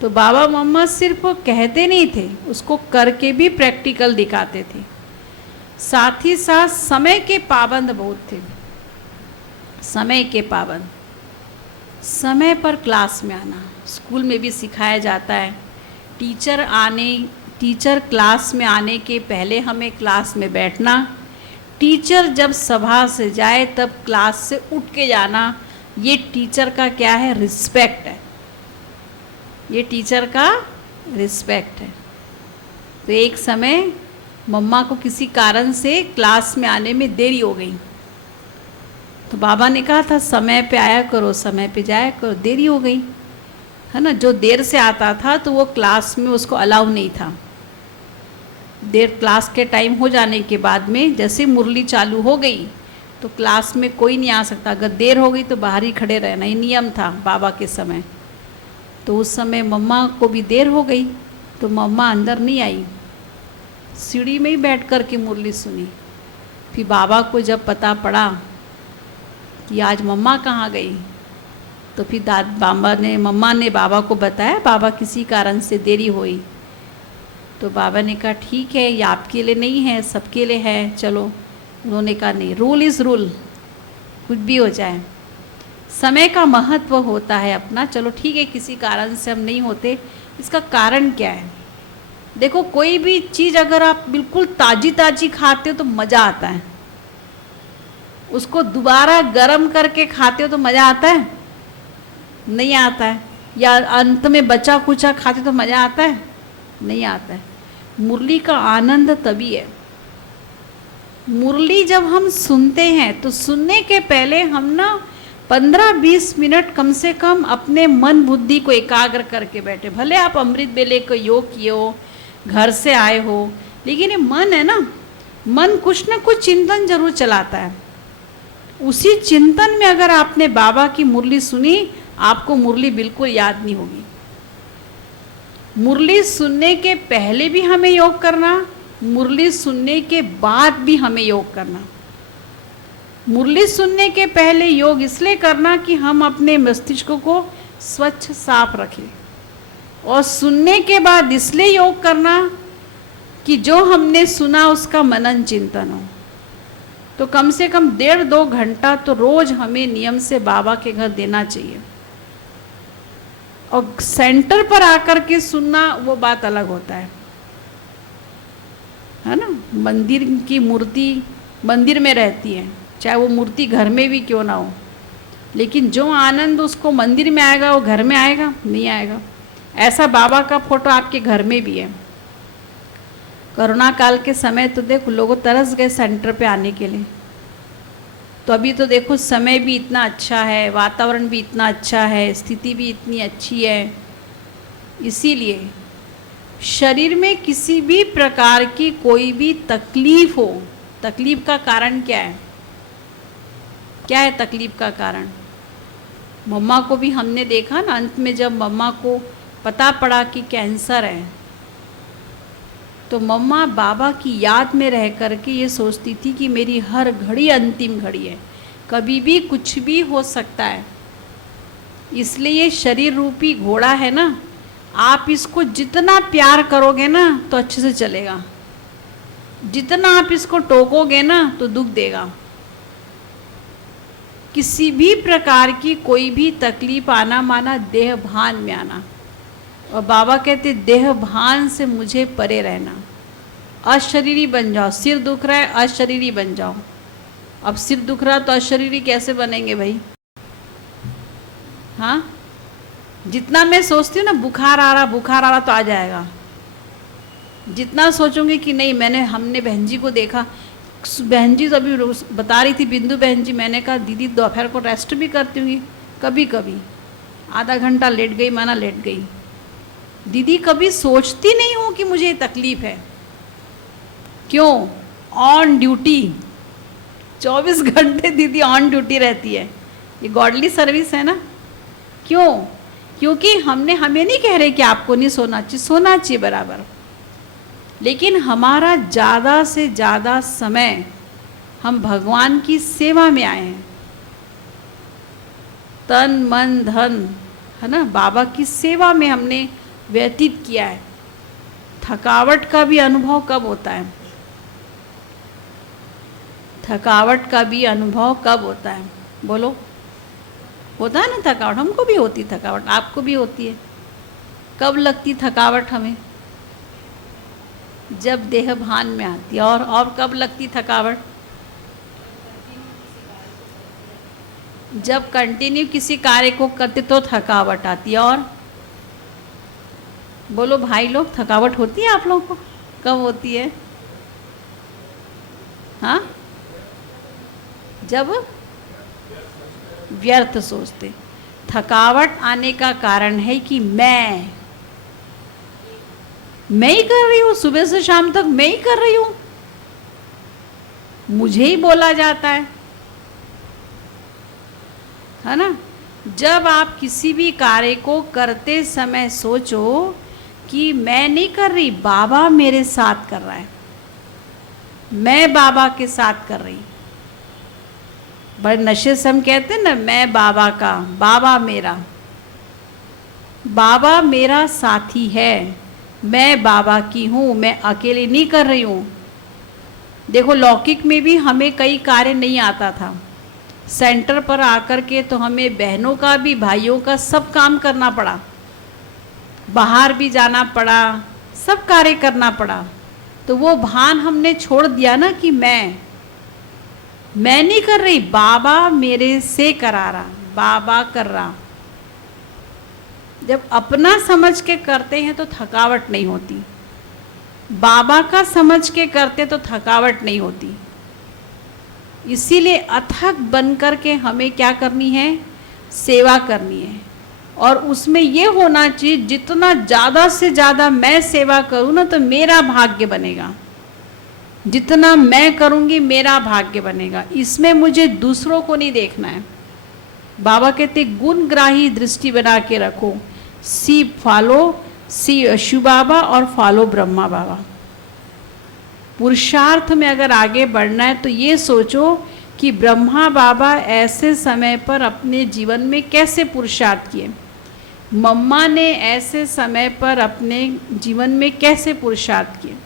तो बाबा मम्मा सिर्फ कहते नहीं थे, उसको करके भी प्रैक्टिकल दिखाते थे। साथ ही साथ समय के पाबंद बहुत थे। समय के पाबंद, समय पर क्लास में आना। स्कूल में भी सिखाया जाता है, टीचर क्लास में आने के पहले हमें क्लास में बैठना। टीचर जब सभा से जाए तब क्लास से उठ के जाना। ये टीचर का क्या है? रिस्पेक्ट है। ये टीचर का रिस्पेक्ट है। तो एक समय मम्मा को किसी कारण से क्लास में आने में देरी हो गई, तो बाबा ने कहा था समय पे आया करो, समय पे जाया करो, देरी हो गई। है ना। जो देर से आता था तो वो क्लास में उसको अलाउ नहीं था। देर क्लास के टाइम हो जाने के बाद में जैसे मुरली चालू हो गई तो क्लास में कोई नहीं आ सकता। अगर देर हो गई तो बाहर ही खड़े रहना, ये नियम था बाबा के समय। तो उस समय मम्मा को भी देर हो गई तो मम्मा अंदर नहीं आई, सीढ़ी में ही बैठ कर के मुरली सुनी। फिर बाबा को जब पता पड़ा कि आज मम्मा कहाँ गई, तो फिर मम्मा ने बाबा को बताया बाबा किसी कारण से देरी हुई। तो बाबा ने कहा ठीक है, ये आपके लिए नहीं है, सबके लिए है, चलो। उन्होंने कहा नहीं, रूल इज़ रूल, कुछ भी हो जाए, समय का महत्व होता है अपना। चलो ठीक है, किसी कारण से हम नहीं होते, इसका कारण क्या है? देखो, कोई भी चीज़ अगर आप बिल्कुल ताज़ी ताज़ी खाते हो तो मज़ा आता है, उसको दोबारा गर्म करके खाते हो तो मज़ा आता है? नहीं आता है। या अंत में बचा कुचा खाते तो मज़ा आता है? नहीं आता है। मुरली का आनंद तभी है। मुरली जब हम सुनते हैं तो सुनने के पहले हम ना 15-20 मिनट कम से कम अपने मन बुद्धि को एकाग्र करके बैठे। भले आप अमृत बेले को योग किए हो, घर से आए हो, लेकिन ये मन है ना, मन कुछ ना कुछ चिंतन जरूर चलाता है। उसी चिंतन में अगर आपने बाबा की मुरली सुनी, आपको मुरली बिल्कुल याद नहीं होगी। मुरली सुनने के पहले भी हमें योग करना, मुरली सुनने के बाद भी हमें योग करना। मुरली सुनने के पहले योग इसलिए करना कि हम अपने मस्तिष्क को स्वच्छ साफ रखें, और सुनने के बाद इसलिए योग करना कि जो हमने सुना उसका मनन चिंतन हो। तो कम से कम 1.5-2 घंटा तो रोज हमें नियम से बाबा के घर देना चाहिए। और सेंटर पर आकर के सुनना वो बात अलग होता है ना। मंदिर की मूर्ति मंदिर में रहती है, चाहे वो मूर्ति घर में भी क्यों ना हो, लेकिन जो आनंद उसको मंदिर में आएगा वो घर में आएगा? नहीं आएगा। ऐसा बाबा का फोटो आपके घर में भी है। कोरोना काल के समय तो देखो लोग तरस गए सेंटर पे आने के लिए। तो अभी तो देखो समय भी इतना अच्छा है, वातावरण भी इतना अच्छा है, स्थिति भी इतनी अच्छी है। इसीलिए शरीर में किसी भी प्रकार की कोई भी तकलीफ हो, तकलीफ का कारण क्या है? क्या है तकलीफ का कारण? मम्मा को भी हमने देखा ना, अंत में जब मम्मा को पता पड़ा कि कैंसर है, तो मम्मा बाबा की याद में रह करके ये सोचती थी कि मेरी हर घड़ी अंतिम घड़ी है, कभी भी कुछ भी हो सकता है। इसलिए शरीर रूपी घोड़ा है ना, आप इसको जितना प्यार करोगे ना तो अच्छे से चलेगा, जितना आप इसको टोकोगे ना तो दुख देगा। किसी भी प्रकार की कोई भी तकलीफ आना माना देह भान में आना। और बाबा कहते देह भान से मुझे परे रहना, अशरीरी बन जाओ। सिर दुख रहा है, अशरीरी बन जाओ। अब सिर दुख रहा तो अशरीरी कैसे बनेंगे भाई? हाँ, जितना मैं सोचती हूँ ना बुखार आ रहा तो आ जाएगा, जितना सोचूंगी कि नहीं हमने बहन जी को देखा, बहन जी तो अभी बता रही थी, बिंदु बहन जी, मैंने कहा दीदी दोपहर को रेस्ट भी करती हूँ, कभी कभी आधा घंटा लेट गई, माना लेट गई। दीदी कभी सोचती नहीं हूँ कि मुझे तकलीफ है। क्यों? ऑन ड्यूटी, 24 घंटे दीदी ऑन ड्यूटी रहती है। ये गॉडली सर्विस है ना। क्यों? क्योंकि हमें नहीं कह रहे कि आपको नहीं सोना चाहिए, सोना चाहिए बराबर, लेकिन हमारा ज़्यादा से ज़्यादा समय हम भगवान की सेवा में आए हैं। तन मन धन है ना, बाबा की सेवा में हमने व्यतीत किया है। थकावट का भी अनुभव कब होता है? थकावट का भी अनुभव कब होता है? बोलो। होता है ना थकावट, हमको भी होती थकावट, आपको भी होती है। कब लगती थकावट हमें? जब देह भान में आती है। और कब लगती थकावट? जब कंटिन्यू किसी कार्य को करते तो थकावट आती है। और बोलो भाई लोग, थकावट होती है आप लोगों को? कब होती है? हाँ, जब व्यर्थ सोचते। थकावट आने का कारण है कि मैं ही कर रही हूँ, सुबह से शाम तक मैं ही कर रही हूँ, मुझे ही बोला जाता है ना। जब आप किसी भी कार्य को करते समय सोचो कि मैं नहीं कर रही, बाबा मेरे साथ कर रहा है, मैं बाबा के साथ कर रही। बड़े नशे से हम कहते हैं ना, मैं बाबा का, बाबा मेरा साथी है, मैं बाबा की हूँ, मैं अकेले नहीं कर रही हूँ। देखो लौकिक में भी हमें कई कार्य नहीं आता था, सेंटर पर आकर के तो हमें बहनों का भी भाइयों का सब काम करना पड़ा, बाहर भी जाना पड़ा, सब कार्य करना पड़ा। तो वो भान हमने छोड़ दिया ना कि मैं नहीं कर रही, बाबा मेरे से करा रहा, बाबा कर रहा। जब अपना समझ के करते हैं तो थकावट नहीं होती, बाबा का समझ के करते तो थकावट नहीं होती। इसीलिए अथक बन कर के हमें क्या करनी है, सेवा करनी है। और उसमें ये होना चाहिए जितना ज़्यादा से ज़्यादा मैं सेवा करूँ ना तो मेरा भाग्य बनेगा, जितना मैं करूँगी मेरा भाग्य बनेगा। इसमें मुझे दूसरों को नहीं देखना है। बाबा कहते गुणग्राही दृष्टि बना के रखो, सी शिव बाबा और फॉलो ब्रह्मा बाबा। पुरुषार्थ में अगर आगे बढ़ना है तो ये सोचो कि ब्रह्मा बाबा ऐसे समय पर अपने जीवन में कैसे पुरुषार्थ किए, मम्मा ने ऐसे समय पर अपने जीवन में कैसे पुरुषार्थ किए।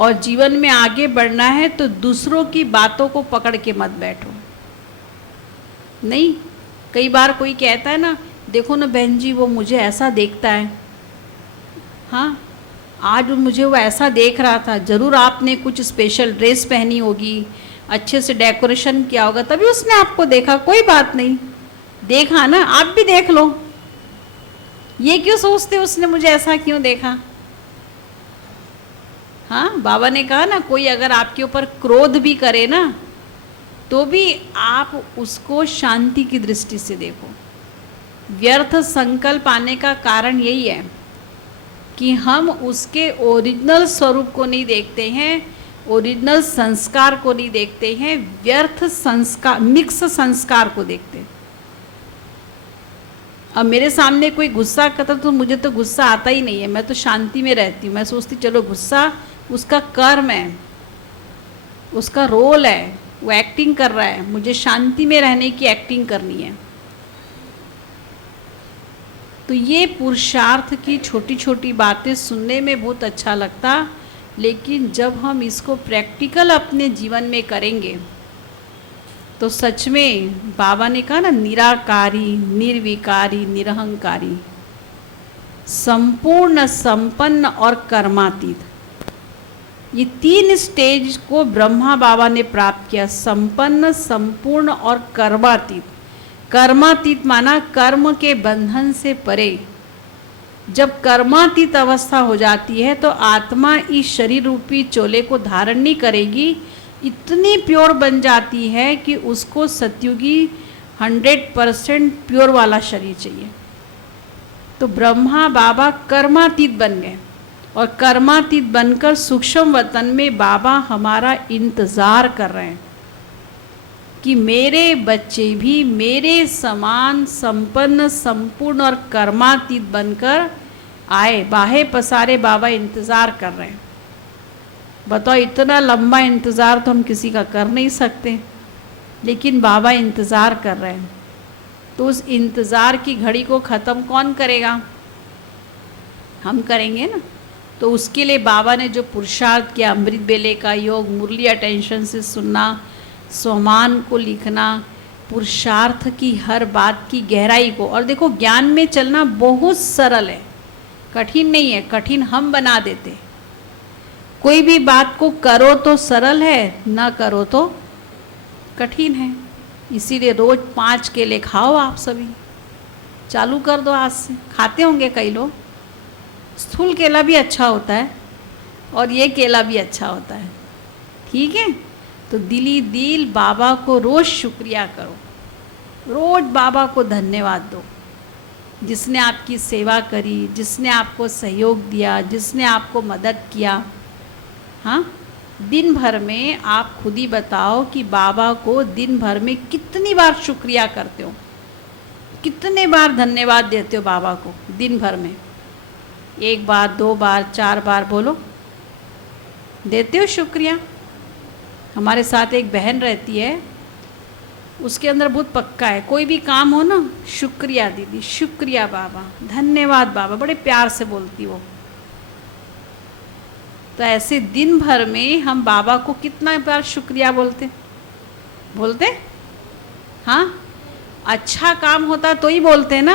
और जीवन में आगे बढ़ना है तो दूसरों की बातों को पकड़ के मत बैठो। नहीं, कई बार कोई कहता है ना, देखो ना बहन जी वो मुझे ऐसा देखता है, हाँ आज मुझे वो ऐसा देख रहा था, ज़रूर आपने कुछ स्पेशल ड्रेस पहनी होगी, अच्छे से डेकोरेशन किया होगा तभी उसने आपको देखा। कोई बात नहीं, देखा ना, आप भी देख लो। ये क्यों सोचते उसने मुझे ऐसा क्यों देखा। हाँ, बाबा ने कहा ना, कोई अगर आपके ऊपर क्रोध भी करे ना तो भी आप उसको शांति की दृष्टि से देखो। व्यर्थ संकल्प आने का कारण यही है कि हम उसके ओरिजिनल स्वरूप को नहीं देखते हैं, ओरिजिनल संस्कार को नहीं देखते हैं, व्यर्थ संस्कार, मिक्स संस्कार को देखते हैं। अब मेरे सामने कोई गुस्सा करता तो मुझे तो गुस्सा आता ही नहीं है, मैं तो शांति में रहती हूँ। मैं सोचती चलो गुस्सा उसका कर्म है, उसका रोल है, वो एक्टिंग कर रहा है, मुझे शांति में रहने की एक्टिंग करनी है। तो ये पुरुषार्थ की छोटी छोटी बातें सुनने में बहुत अच्छा लगता, लेकिन जब हम इसको प्रैक्टिकल अपने जीवन में करेंगे तो सच में बाबा ने कहा ना, निराकारी, निर्विकारी, निरहंकारी, संपूर्ण, संपन्न और कर्मातीत। ये 3 स्टेज को ब्रह्मा बाबा ने प्राप्त किया, संपन्न, संपूर्ण और कर्मातीत। कर्मातीत माना कर्म के बंधन से परे। जब कर्मातीत अवस्था हो जाती है तो आत्मा इस शरीर रूपी चोले को धारण नहीं करेगी, इतनी प्योर बन जाती है कि उसको सत्युगी 100% प्योर वाला शरीर चाहिए। तो ब्रह्मा बाबा कर्मातीत बन गए और कर्मातीत बनकर सूक्ष्म वतन में बाबा हमारा इंतज़ार कर रहे हैं कि मेरे बच्चे भी मेरे समान संपन्न, संपूर्ण और कर्मातीत बनकर आए। बाहे पसारे बाबा इंतज़ार कर रहे हैं। बताओ, इतना लंबा इंतज़ार तो हम किसी का कर नहीं सकते, लेकिन बाबा इंतज़ार कर रहे हैं। तो उस इंतज़ार की घड़ी को ख़त्म कौन करेगा? हम करेंगे ना। तो उसके लिए बाबा ने जो पुरुषार्थ किया, अमृत बेले का योग, मुरली अटेंशन से सुनना, स्वमान को लिखना, पुरुषार्थ की हर बात की गहराई को। और देखो, ज्ञान में चलना बहुत सरल है, कठिन नहीं है। कठिन हम बना देते। कोई भी बात को करो तो सरल है, ना करो तो कठिन है। इसीलिए रोज़ 5 केले खाओ। आप सभी चालू कर दो आज से। खाते होंगे कई लोग। स्थूल केला भी अच्छा होता है और ये केला भी अच्छा होता है, ठीक है। तो दिली दिल बाबा को रोज़ शुक्रिया करो रोज बाबा को धन्यवाद दो, जिसने आपकी सेवा करी, जिसने आपको सहयोग दिया, जिसने आपको मदद किया। हाँ, दिन भर में आप खुद ही बताओ कि बाबा को दिन भर में कितनी बार शुक्रिया करते हो, कितने बार धन्यवाद देते हो बाबा को दिन भर में। 1 बार, 2 बार, 4 बार बोलो, देते हो शुक्रिया। हमारे साथ एक बहन रहती है, उसके अंदर बहुत पक्का है, कोई भी काम हो ना, शुक्रिया दीदी, शुक्रिया बाबा, धन्यवाद बाबा, बड़े प्यार से बोलती वो। तो ऐसे दिन भर में हम बाबा को कितना बार शुक्रिया बोलते? हाँ, अच्छा काम होता तो ही बोलते ना।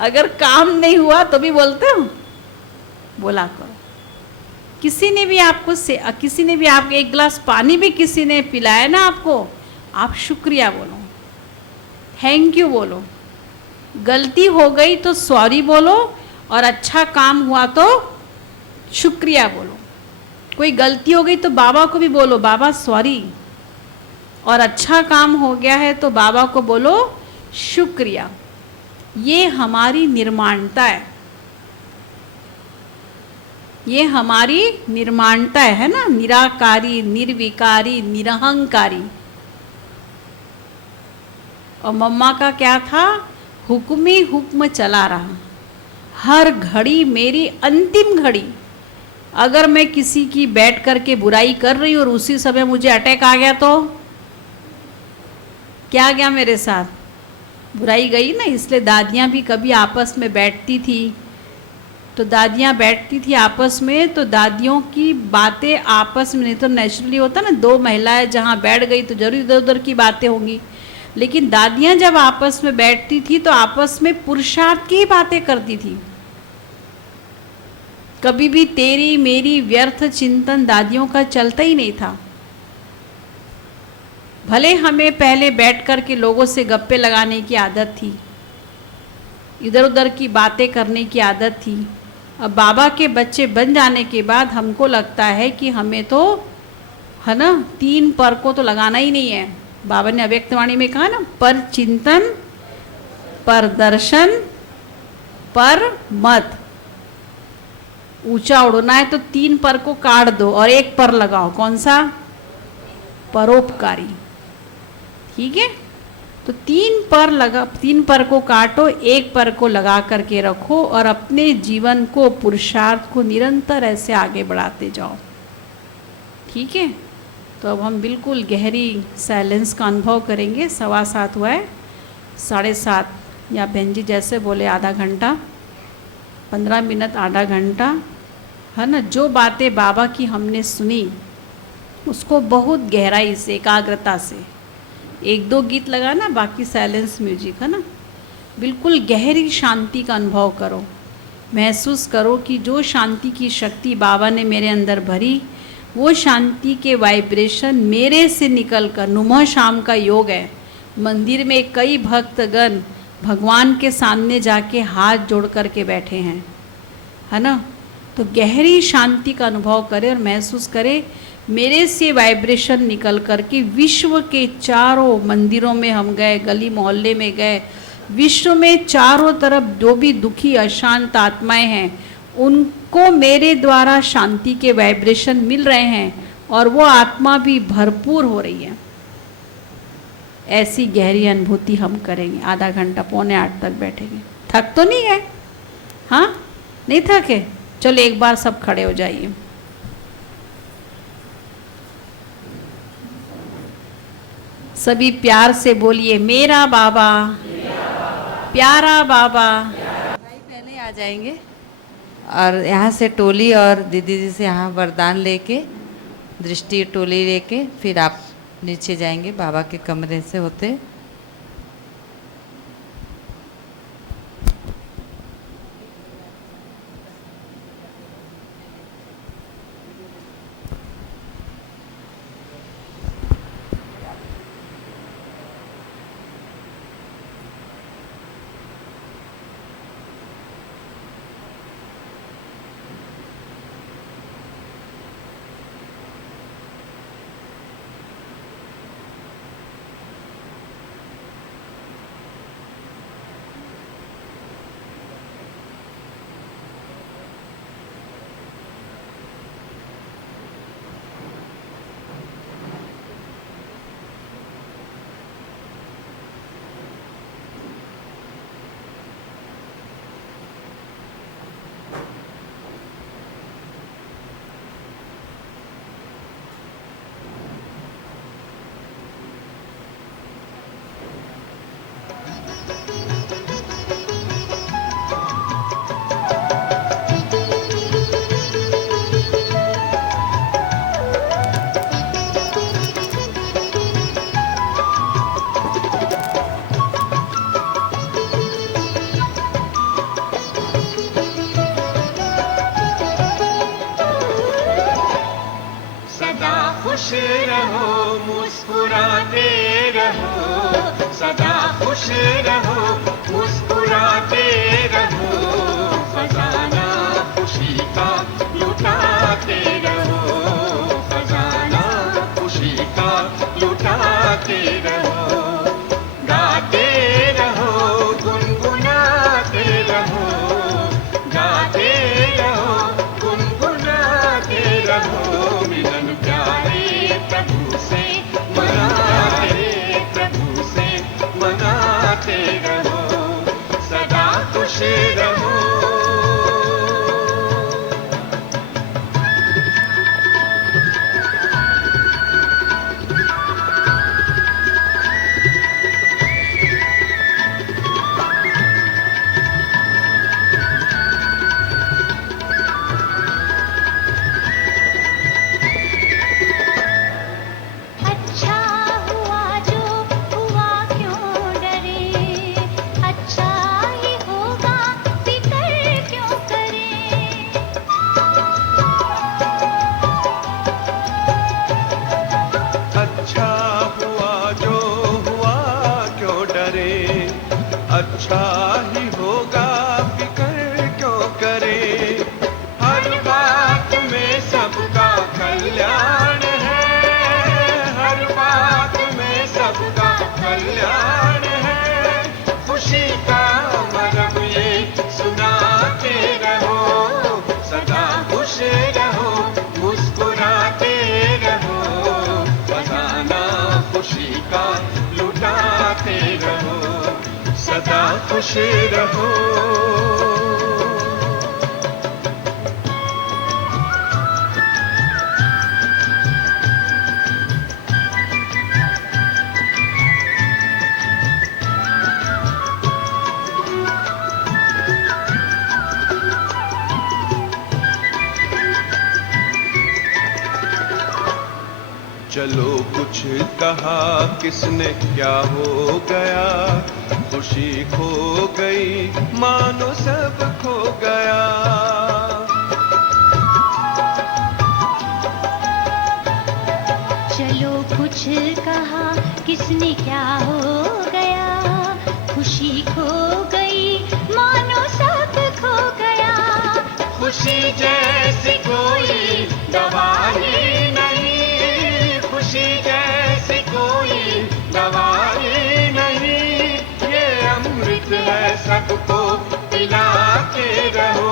अगर काम नहीं हुआ तो भी बोलते हो, बोला करो। किसी ने भी आपको एक गिलास पानी भी किसी ने पिलाया ना आपको, आप शुक्रिया बोलो, थैंक यू बोलो। गलती हो गई तो सॉरी बोलो, और अच्छा काम हुआ तो शुक्रिया बोलो। कोई गलती हो गई तो बाबा को भी बोलो, बाबा सॉरी। और अच्छा काम हो गया है तो बाबा को बोलो शुक्रिया। ये हमारी निर्माणता है, ये हमारी निर्माणता है ना, निराकारी, निर्विकारी, निरहंकारी। और मम्मा का क्या था? हुक्म ही हुक्म चला रहा, हर घड़ी मेरी अंतिम घड़ी। अगर मैं किसी की बैठ करके बुराई कर रही हूँ और उसी समय मुझे अटैक आ गया तो क्या गया मेरे साथ? बुराई गई ना। इसलिए दादियाँ भी कभी आपस में बैठती थी, तो दादियाँ बैठती थी आपस में, तो दादियों की बातें आपस में, नहीं तो नेचुरली होता ना, 2 महिलाएं जहाँ बैठ गई तो जरूर इधर उधर की बातें होंगी। लेकिन दादियाँ जब आपस में बैठती थी तो आपस में पुरुषार्थ की बातें करती थी। कभी भी तेरी मेरी व्यर्थ चिंतन दादियों का चलता ही नहीं था। भले हमें पहले बैठ कर के लोगों से गप्पे लगाने की आदत थी, इधर उधर की बातें करने की आदत थी। अब बाबा के बच्चे बन जाने के बाद हमको लगता है कि हमें तो, है ना, 3 पर को तो लगाना ही नहीं है। बाबा ने अव्यक्तवाणी में कहा ना, पर चिंतन, पर दर्शन, पर मत। ऊंचा उड़ना है तो 3 पर को काट दो और 1 पर लगाओ। कौन सा? परोपकारी। ठीक है, तो 3 पर को काटो, 1 पर को लगा करके रखो और अपने जीवन को, पुरुषार्थ को निरंतर ऐसे आगे बढ़ाते जाओ। ठीक है, तो अब हम बिल्कुल गहरी साइलेंस का अनुभव करेंगे। 7:15 हुआ है, 7:30 या बहन जी जैसे बोले आधा घंटा, 15 मिनट, आधा घंटा, है ना। जो बातें बाबा की हमने सुनी उसको बहुत गहराई से, एकाग्रता से, 1-2 गीत लगाना, बाकी साइलेंस म्यूजिक, है ना। बिल्कुल गहरी शांति का अनुभव करो, महसूस करो कि जो शांति की शक्ति बाबा ने मेरे अंदर भरी, वो शांति के वाइब्रेशन मेरे से निकलकर, नुमा शाम का योग है। मंदिर में कई भक्तगण भगवान के सामने जाके हाथ जोड़ करके बैठे हैं, है ना। तो गहरी शांति का अनुभव करें और महसूस करें मेरे से वाइब्रेशन निकल कर के विश्व के चारों मंदिरों में हम गए, गली मोहल्ले में गए, विश्व में चारों तरफ जो भी दुखी अशांत आत्माएं हैं उनको मेरे द्वारा शांति के वाइब्रेशन मिल रहे हैं और वो आत्मा भी भरपूर हो रही है। ऐसी गहरी अनुभूति हम करेंगे। आधा घंटा, 7:45 तक बैठेंगे। थक तो नहीं है? हाँ, नहीं थके? चलो एक बार सब खड़े हो जाइए। सभी प्यार से बोलिए, मेरा बाबा, प्यारा बाबा। भाई पहले आ जाएंगे और यहाँ से टोली और दीदी जी से यहाँ वरदान लेके, दृष्टि टोली लेके फिर आप नीचे जाएंगे बाबा के कमरे से होते। खुश रहो, मुस्कुराते रहो, सदा खुश रहो, मुस्कुराते रहो, खजाना खुशी का लुटाते रहो, खजाना खुशी का लुटाते रहो, गाते रहो, गुनगुनाते रहो, गाते रहो, गुनगुनाते रहो, मिलन प्यारे प्रभु से मनाते, प्रभु से मनाते रहो, सदा खुश रहो। अच्छा हुआ जो हुआ, क्यों डरे, अच्छा ही होगा, फिक्र क्यों करें। अच्छा हुआ जो हुआ, क्यों डरे, अच्छा ही होगा, फिक्र क्यों करे, हर बात में सबका कल्याण है, हर बात में सबका कल्याण है, खुशी का मरहम ये सुनाते रहो, सदा खुश रहो, मुस्कुराते रहो, खजाना खुशी का लुटाते रहो, सदा खुश रहो। चलो कुछ कहा किसने क्या हो गया, खुशी खो गई मानो सब खो गया, चलो कुछ कहा किसने क्या हो गया, खुशी खो गई मानो सब खो गया, खुशी जैसी कोई दवा ही नहीं, खुशी जैसी कोई दवा ही नहीं, ये अमृत है सबको पिलाते रहो,